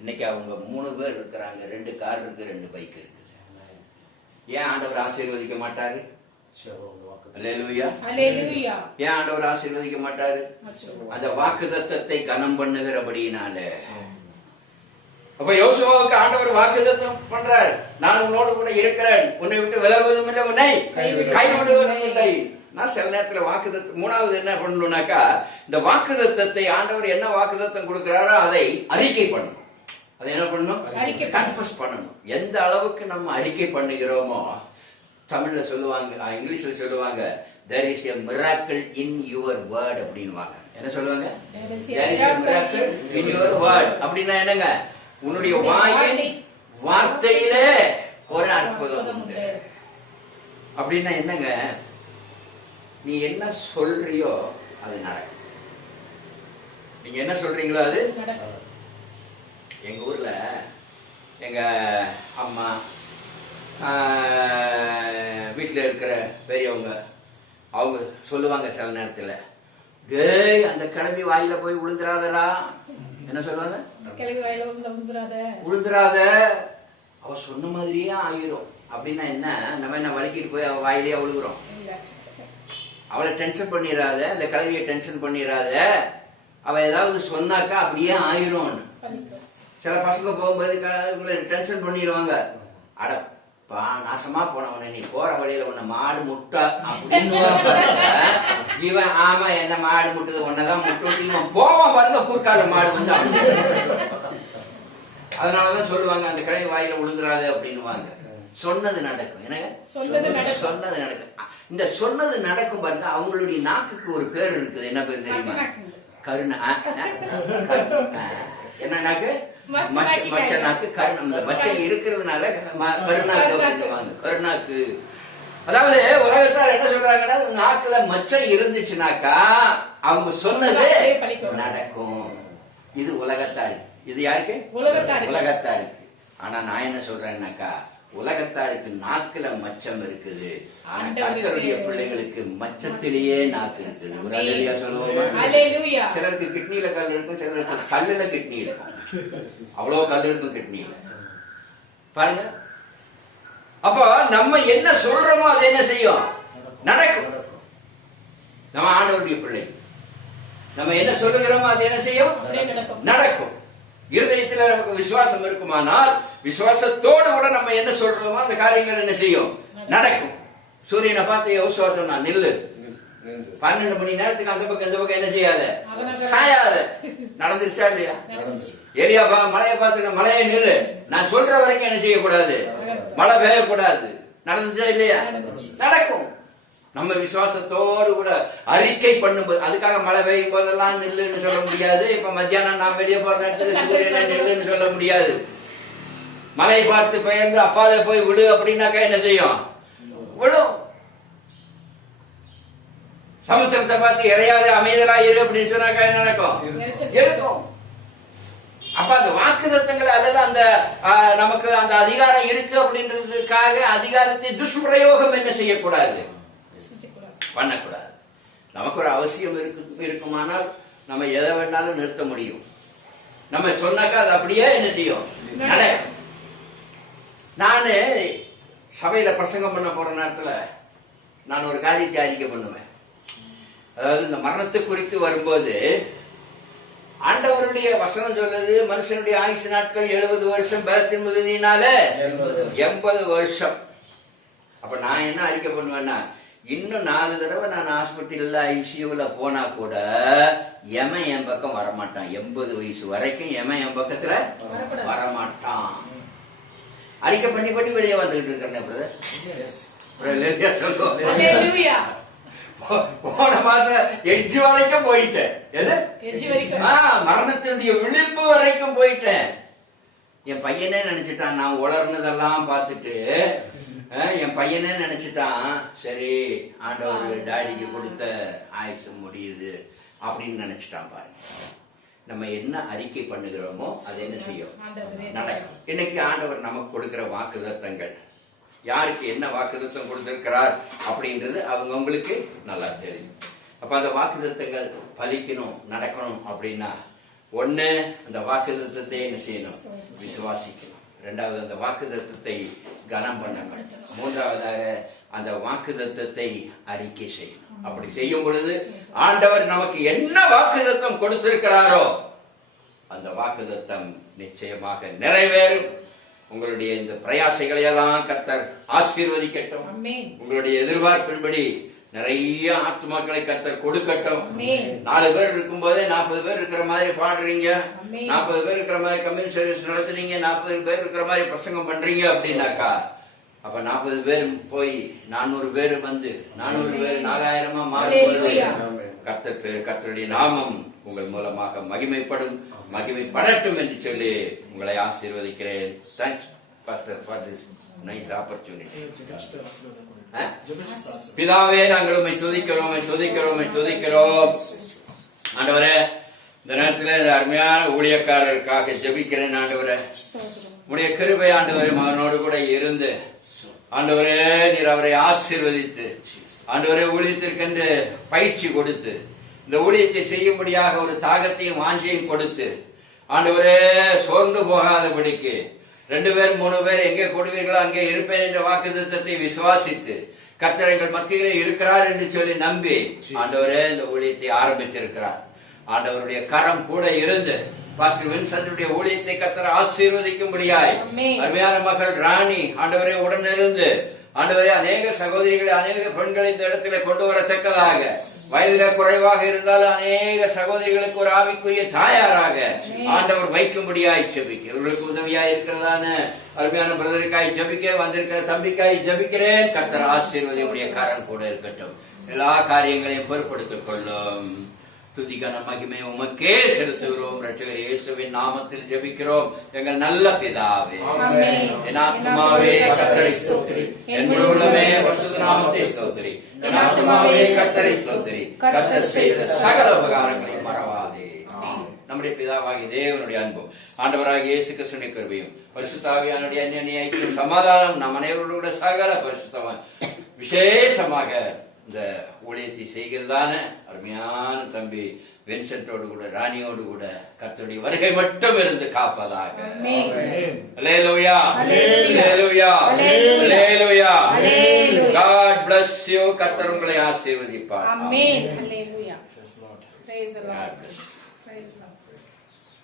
இன்னைக்கு அவங்க 3 பேர் இருக்கிறாங்க, 2 கார் இருக்கு, 2 பைக் இருக்குது. ஏன் ஆண்டவர் ஆசீர்வதிக்க மாட்டாரு? அல்லேலூயா. ஏன் ஆண்டவர் ஆசீர்வதிக்க மாட்டாரு? அந்த வாக்குத்தத்தத்தை கனம் பண்ணுகிறபடியினால. அப்ப யோசுவாவுக்கு ஆண்டவர் வாக்குத்தத்தம் பண்றார், நான் உன்னோடு கூட இருக்கிறேன், உன்னை விட்டு விலகுவதும் இல்லை, உன்னை கைவிடுவதும் இல்லை. நான் சில நேரத்துல வாக்குத்தத்தம் 3வது என்ன பண்ணணும்னாக்கா, இந்த வாக்குத்தத்தத்தை ஆண்டவர் என்ன வாக்குத்தத்தம் கொடுக்கிறாரோ அதை அறிக்கை பண்ணணும். அதை என்ன பண்ணணும்? கன்ஃபஸ் பண்ணணும். எந்த அளவுக்கு நம்ம அறிக்கை பண்ணுகிறோமோ, தமிழ்ல சொல்லுவாங்க, இங்கிலீஷ்ல சொல்லுவாங்க, there is a miracle in your word அப்படின்னுவாங்க. என்ன சொல்லுவாங்க? there is a miracle in your word அப்படின்னா என்னங்க? உன்னுடைய வாயின் வார்த்தையிலே ஒரு அற்புதம் உண்டு. அப்படின்னா என்னங்க? நீ என்ன சொல்றியோ அது நடக்கும். நீங்க என்ன சொல்றீங்களோ அது நடக்கும். எங்க ஊர்ல எங்க அம்மா, வீட்டுல இருக்கிற பெரியவங்க, அவங்க சொல்லுவாங்க சில நேரத்துல, டேய் அந்த கிளம்பி வாயில போய் விழுந்துராதடா. என்ன சொல்லுவாங்க? விழுந்துராத, அவ சொன்ன மாதிரியே ஆயிரும். அப்படின்னா என்ன? நம்ம என்ன வலிக்கிட்டு போய் அவ வாயிலேயே விழுகுறோம்? அவளை டென்ஷன் பண்ணிடாத, அந்த கிளவியை டென்ஷன் பண்ணிடாத, அவ ஏதாவது சொன்னாக்கா அப்படியே ஆயிரும். சில பசங்க போகும்போது டென்ஷன் பண்ணிடுவாங்க. அடப்பா நாசமா போனவன, நீ போற வழியில உன்னை மாடு முட்டா அப்படின்னு இவன், ஆமா என்ன மாடு முட்டுது, உன்னதான் முட்டு, இவன் போவான் பாருங்க கூர்க்கால மாடு வந்து. அதனாலதான் சொல்லுவாங்க அந்த கிளவி வாயில விழுந்துடாத அப்படின்னுவாங்க. சொன்னது நடக்கும். என்னங்க? சொன்னது நடக்கும். சொன்னது நடக்கும். இந்த சொன்னது நடக்கும் பாருங்க. அவங்களுடைய நாக்குக்கு ஒரு பேர் இருக்குது. என்ன பேர் தெரியுமா? கருணா. என்ன நாக்கு? மச்ச நாக்கு. கருணம். இந்த மச்சம் இருக்கிறதுனால கருணாக்கு. கருணாக்கு அதாவது உலகத்தார் என்ன சொல்றாங்கன்னா, நாக்குல மச்சம் இருந்துச்சுனாக்கா அவங்க சொன்னது நடக்கும். இது உலகத்தாரு. இது யாருக்கு? உலகத்தாருக்கு. ஆனா நான் என்ன சொல்றேன்னாக்கா, உலகத்தாருக்கு நாக்குல மச்சம் இருக்குது. ஆனா கர்த்தருடைய பிள்ளைகளுக்கு மச்சத்திலேயே நாக்கு இருக்குது. ஒரு அல்லேலூயா சொல்லுவோமா? சிலருக்கு கிட்னில கல் இருக்கும், சிலருக்கு கல்லுல கிட்னி இருக்கும். அவ்வளவு கல் இருக்கும் கிட்னில. பாருங்க. அப்போ நம்ம என்ன சொல்றோமோ அது என்ன செய்யும்? நடக்கும். நம்ம ஆண்டவருடைய பிள்ளை. நம்ம என்ன சொல்லுகிறோமோ அது என்ன செய்யும்? நடக்கும். இருதயத்தில் நமக்கு விசுவாசம் இருக்குமானால், விசுவாசத்தோடு கூட நம்ம என்ன சொல்றோமோ அந்த காரியங்கள் என்ன செய்யும்? நடக்கும். சூரியனை பார்த்து யோசுவா சொன்னா, நில்லு. 12 மணி நேரத்துக்கு அந்த பக்கம் இந்த பக்கம் என்ன செய்யாத, சாயாத. நடந்துருச்சா இல்லையா? ஏரியா மழையை பார்த்து, மழையை நில்லு, நான் சொல்ற வரைக்கும் என்ன செய்யக்கூடாது? மழை பெய்யக்கூடாது. நடந்துச்சா இல்லையா? நடக்கும். நம்ம விசுவாசத்தோடு கூட அறிக்கை பண்ணும்போது, அதுக்காக மழை பெய்யும் போதெல்லாம் நில்லுன்னு சொல்ல முடியாது. இப்ப மத்தியானம் நான் வெளியே போற நேரத்துல நில்லுன்னு சொல்ல முடியாது. மழை பார்த்து பெயர்ந்து அப்பாத போய் விடு அப்படின்னாக்கா என்ன செய்யும்? விடும். சமுத்திரத்தை பார்த்து இறையாத அமைதலாயிரு அப்படின்னு சொன்னாக்கா என்ன நடக்கும்? இருக்கும். அப்ப அந்த வாக்குத்தத்தங்கள் அல்லது அந்த நமக்கு அந்த அதிகாரம் இருக்கு அப்படின்றதுக்காக அதிகாரத்தை துஷ்பிரயோகம் என்ன செய்யக்கூடாது? பண்ணக்கூடாது. நமக்கு ஒரு அவசியம் இருக்குமானால் நம்ம எதை வேணாலும் நிறுத்த முடியும். நம்ம சொன்னாக்கா அது அப்படியே என்ன செய்யும்? நடக்கும். நானு சபையில பிரசங்கம் பண்ண போற நேரத்துல நான் ஒரு காரியத்தை அறிக்கை பண்ணுவேன். அதாவது இந்த மரணத்தை குறித்து வரும்போது, ஆண்டவருடைய வசனம் சொல்லுது, மனுஷனுடைய ஆயுசு நாட்கள் 70 வருஷம், பலத்தின் மிகுதியினால 80 வருஷம். அப்ப நான் என்ன அறிக்கை பண்ணுவேன்னா, இன்னும் 4 தடவை நான் ஹாஸ்பிட்டல்ல ஐசியூல போனா கூட எமன் என் பக்கம் வரமாட்டான். 80 வயசு வரைக்கும் எமன் என் பக்கத்துல வரமாட்டான். அறிக்கை பண்ணி பண்ணி வெளியே வந்துகிட்டு இருக்கிறேன். போன மாசம் எட்ஜ் வரைக்கும் போயிட்டேன். எது? மரணத்தினுடைய விளிம்பு வரைக்கும் போயிட்டேன். என் பையனே நினைச்சிட்டான், நான் உளர்னதெல்லாம் பார்த்துட்டு என் பையனே நினைச்சிட்டான், சரி ஆண்டவர் டாடிக்கு கொடுத்த ஆயுசு முடியுது அப்படின்னு நினைச்சிட்டான். பாருங்க, நம்ம என்ன அறிக்கை பண்ணுகிறோமோ அது என்ன செய்யும்? நடக்கும். இன்னைக்கு ஆண்டவர் நமக்கு கொடுக்கிற வாக்குத்தத்தங்கள், யாருக்கு என்ன வாக்குத்தத்தம் கொடுத்திருக்கிறார் அப்படின்றது அவங்களுக்கு நல்லா தெரியும். அப்ப அந்த வாக்குத்தத்தங்கள் பலிக்கணும், நடக்கணும் அப்படின்னா, ஒண்ணு அந்த வாக்குத்தத்தத்தை என்ன செய்யணும்? விசுவாசிக்கணும். இரண்டாவது அந்த வாக்குத்தத்தத்தை கனம் பண்ணணும். மூன்றாவதாக அந்த வாக்குத்தத்தத்தை அறிக்கை செய்யணும். அப்படி செய்யும் பொழுது ஆண்டவர் நமக்கு என்ன வாக்குத்தத்தம் கொடுத்திருக்கிறாரோ அந்த வாக்குத்தத்தம் நிச்சயமாக நிறைவேறும். உங்களுடைய இந்த பிரயாசைகளை எல்லாம் கர்த்தர் ஆசீர்வதிக்கட்டும். உங்களுடைய எதிர்பார்ப்பின்படி நிறைய ஆத்துமாக்களை கர்த்தர் கொடுக்கட்டும். 4 பேர் இருக்கும் போதே 40 பேர் இருக்கிற மாதிரி பாடுறீங்க, 40 பேர் இருக்கிற மாதிரி கம்யூனிட்டி சர்வீஸ் நடத்துறீங்க, 40 பேர் இருக்கிற மாதிரி பிரசங்கம் பண்றீங்க அப்படின்னாக்கா, அப்ப 40 பேர் போய் 400 பேர் வந்து 400 பேர் 4000 மாறும்போது கர்த்தருடைய நாமம் உங்கள் மூலமாக மகிமைப்படும், மகிமைப்படட்டும் என்று சொல்லி உங்களை ஆசீர்வதிக்கிறேன். Thanks pastor for this nice opportunity. பிதாவே, நாங்கள் உம்மை துதிக்கிறோம், துதிக்கிறோம். ஆண்டவரே, இந்த நேரத்தில் அருமையான ஊழியக்காரருக்காக ஜெபிக்கிறேன். ஆண்டவரே, உடைய கிருபை ஆண்டவரே மகனோடு கூட இருந்து ஆண்டவரே நீர் அவரை ஆசீர்வதித்து, ஆண்டவரே ஊழியத்திற்கென்று பயிற்சி கொடுத்து, இந்த ஊழியத்தை செய்யும்படியாக ஒரு தாகத்தையும் வாஞ்சியையும் கொடுத்து, ஆண்டவரே சோர்ந்து போகாதபடிக்கு 2 பேர் 3 பேர் எங்கே கொடுவீர்களோ அங்கே இருப்பேன் என்ற வாக்குத்தத்தத்தை விசுவாசித்து கர்த்தர் எங்கள் மத்தியிலே இருக்கிறார் என்று சொல்லி நம்பி ஆண்டவரே இந்த ஊழியத்தை ஆரம்பித்திருக்கிறார். ஆண்டவருடைய கரம் கூட இருந்து பாஸ்டர் வின்சென்ட்டுடைய ஊழியத்தை கர்த்தர் ஆசீர்வதிக்கும்படியாய் அருமையான மகள் ராணி ஆண்டவரே உடனிருந்து ஆண்டவரே, அநேக சகோதரிகளை அநேக பெண்களை இந்த இடத்துல கொண்டு வரத்தக்கதாக, வயதில குறைவாக இருந்தாலும் அநேக சகோதரிகளுக்கு ஒரு ஆவிக்குரிய தாயாராக ஆண்டவர் வைக்கும்படியாய் ஜெபிக்க, இவர்களுக்கு உதவியாய் இருக்கிறதான அருமையான பிரதருக்காய் ஜெபிக்க, வந்திருக்கிற தம்பிக்காய் ஜெபிக்கிறேன். கர்த்தர் ஆசீர்வதியுடைய காரணம் கூட இருக்கட்டும். எல்லா காரியங்களையும் பொறுப்படுத்திக் கொள்ளும். துதிக்கான மகிமை உமக்கே செலுத்துகிறோம். ரட்சகர் இயேசுவின் நாமத்தில் ஜெபிக்கிறோம் எங்கள் நல்ல பிதாவே. என் ஆத்துமாவே கர்த்தரை ஸ்தோத்திரி, என் முழு உள்ளமே பரிசுத்த நாமத்தை ஸ்தோத்திரி. என் ஆத்துமாவே கர்த்தரை ஸ்தோத்திரி, கர்த்தர் செய்த சகல உபகாரங்களை மறவாதே. நம்முடைய பிதாவாகிய தேவனுடைய அன்பும் ஆண்டவராகிய இயேசு கிறிஸ்துவின் கிருபையும் பரிசுத்த ஆவியானுடைய அந்நிய ஐக்கியம் சமாதானம் நம் அனைவரோடு சகல பரிசுத்தவான் விசேஷமாக இந்த ஊழியத்தை செய்கிறதான அருமையான தம்பி வின்சென்டோடு கூட ராணியோடு கூட கர்த்தருடைய வருகை மட்டும் இருந்து காப்பதாக. அல்லேலூயா, அல்லேலூயா, அல்லேலூயா. God bless you. கர்த்தர் உங்களை ஆசீர்வதிப்பார். ஆமென். அல்லேலூயா. Praise the Lord.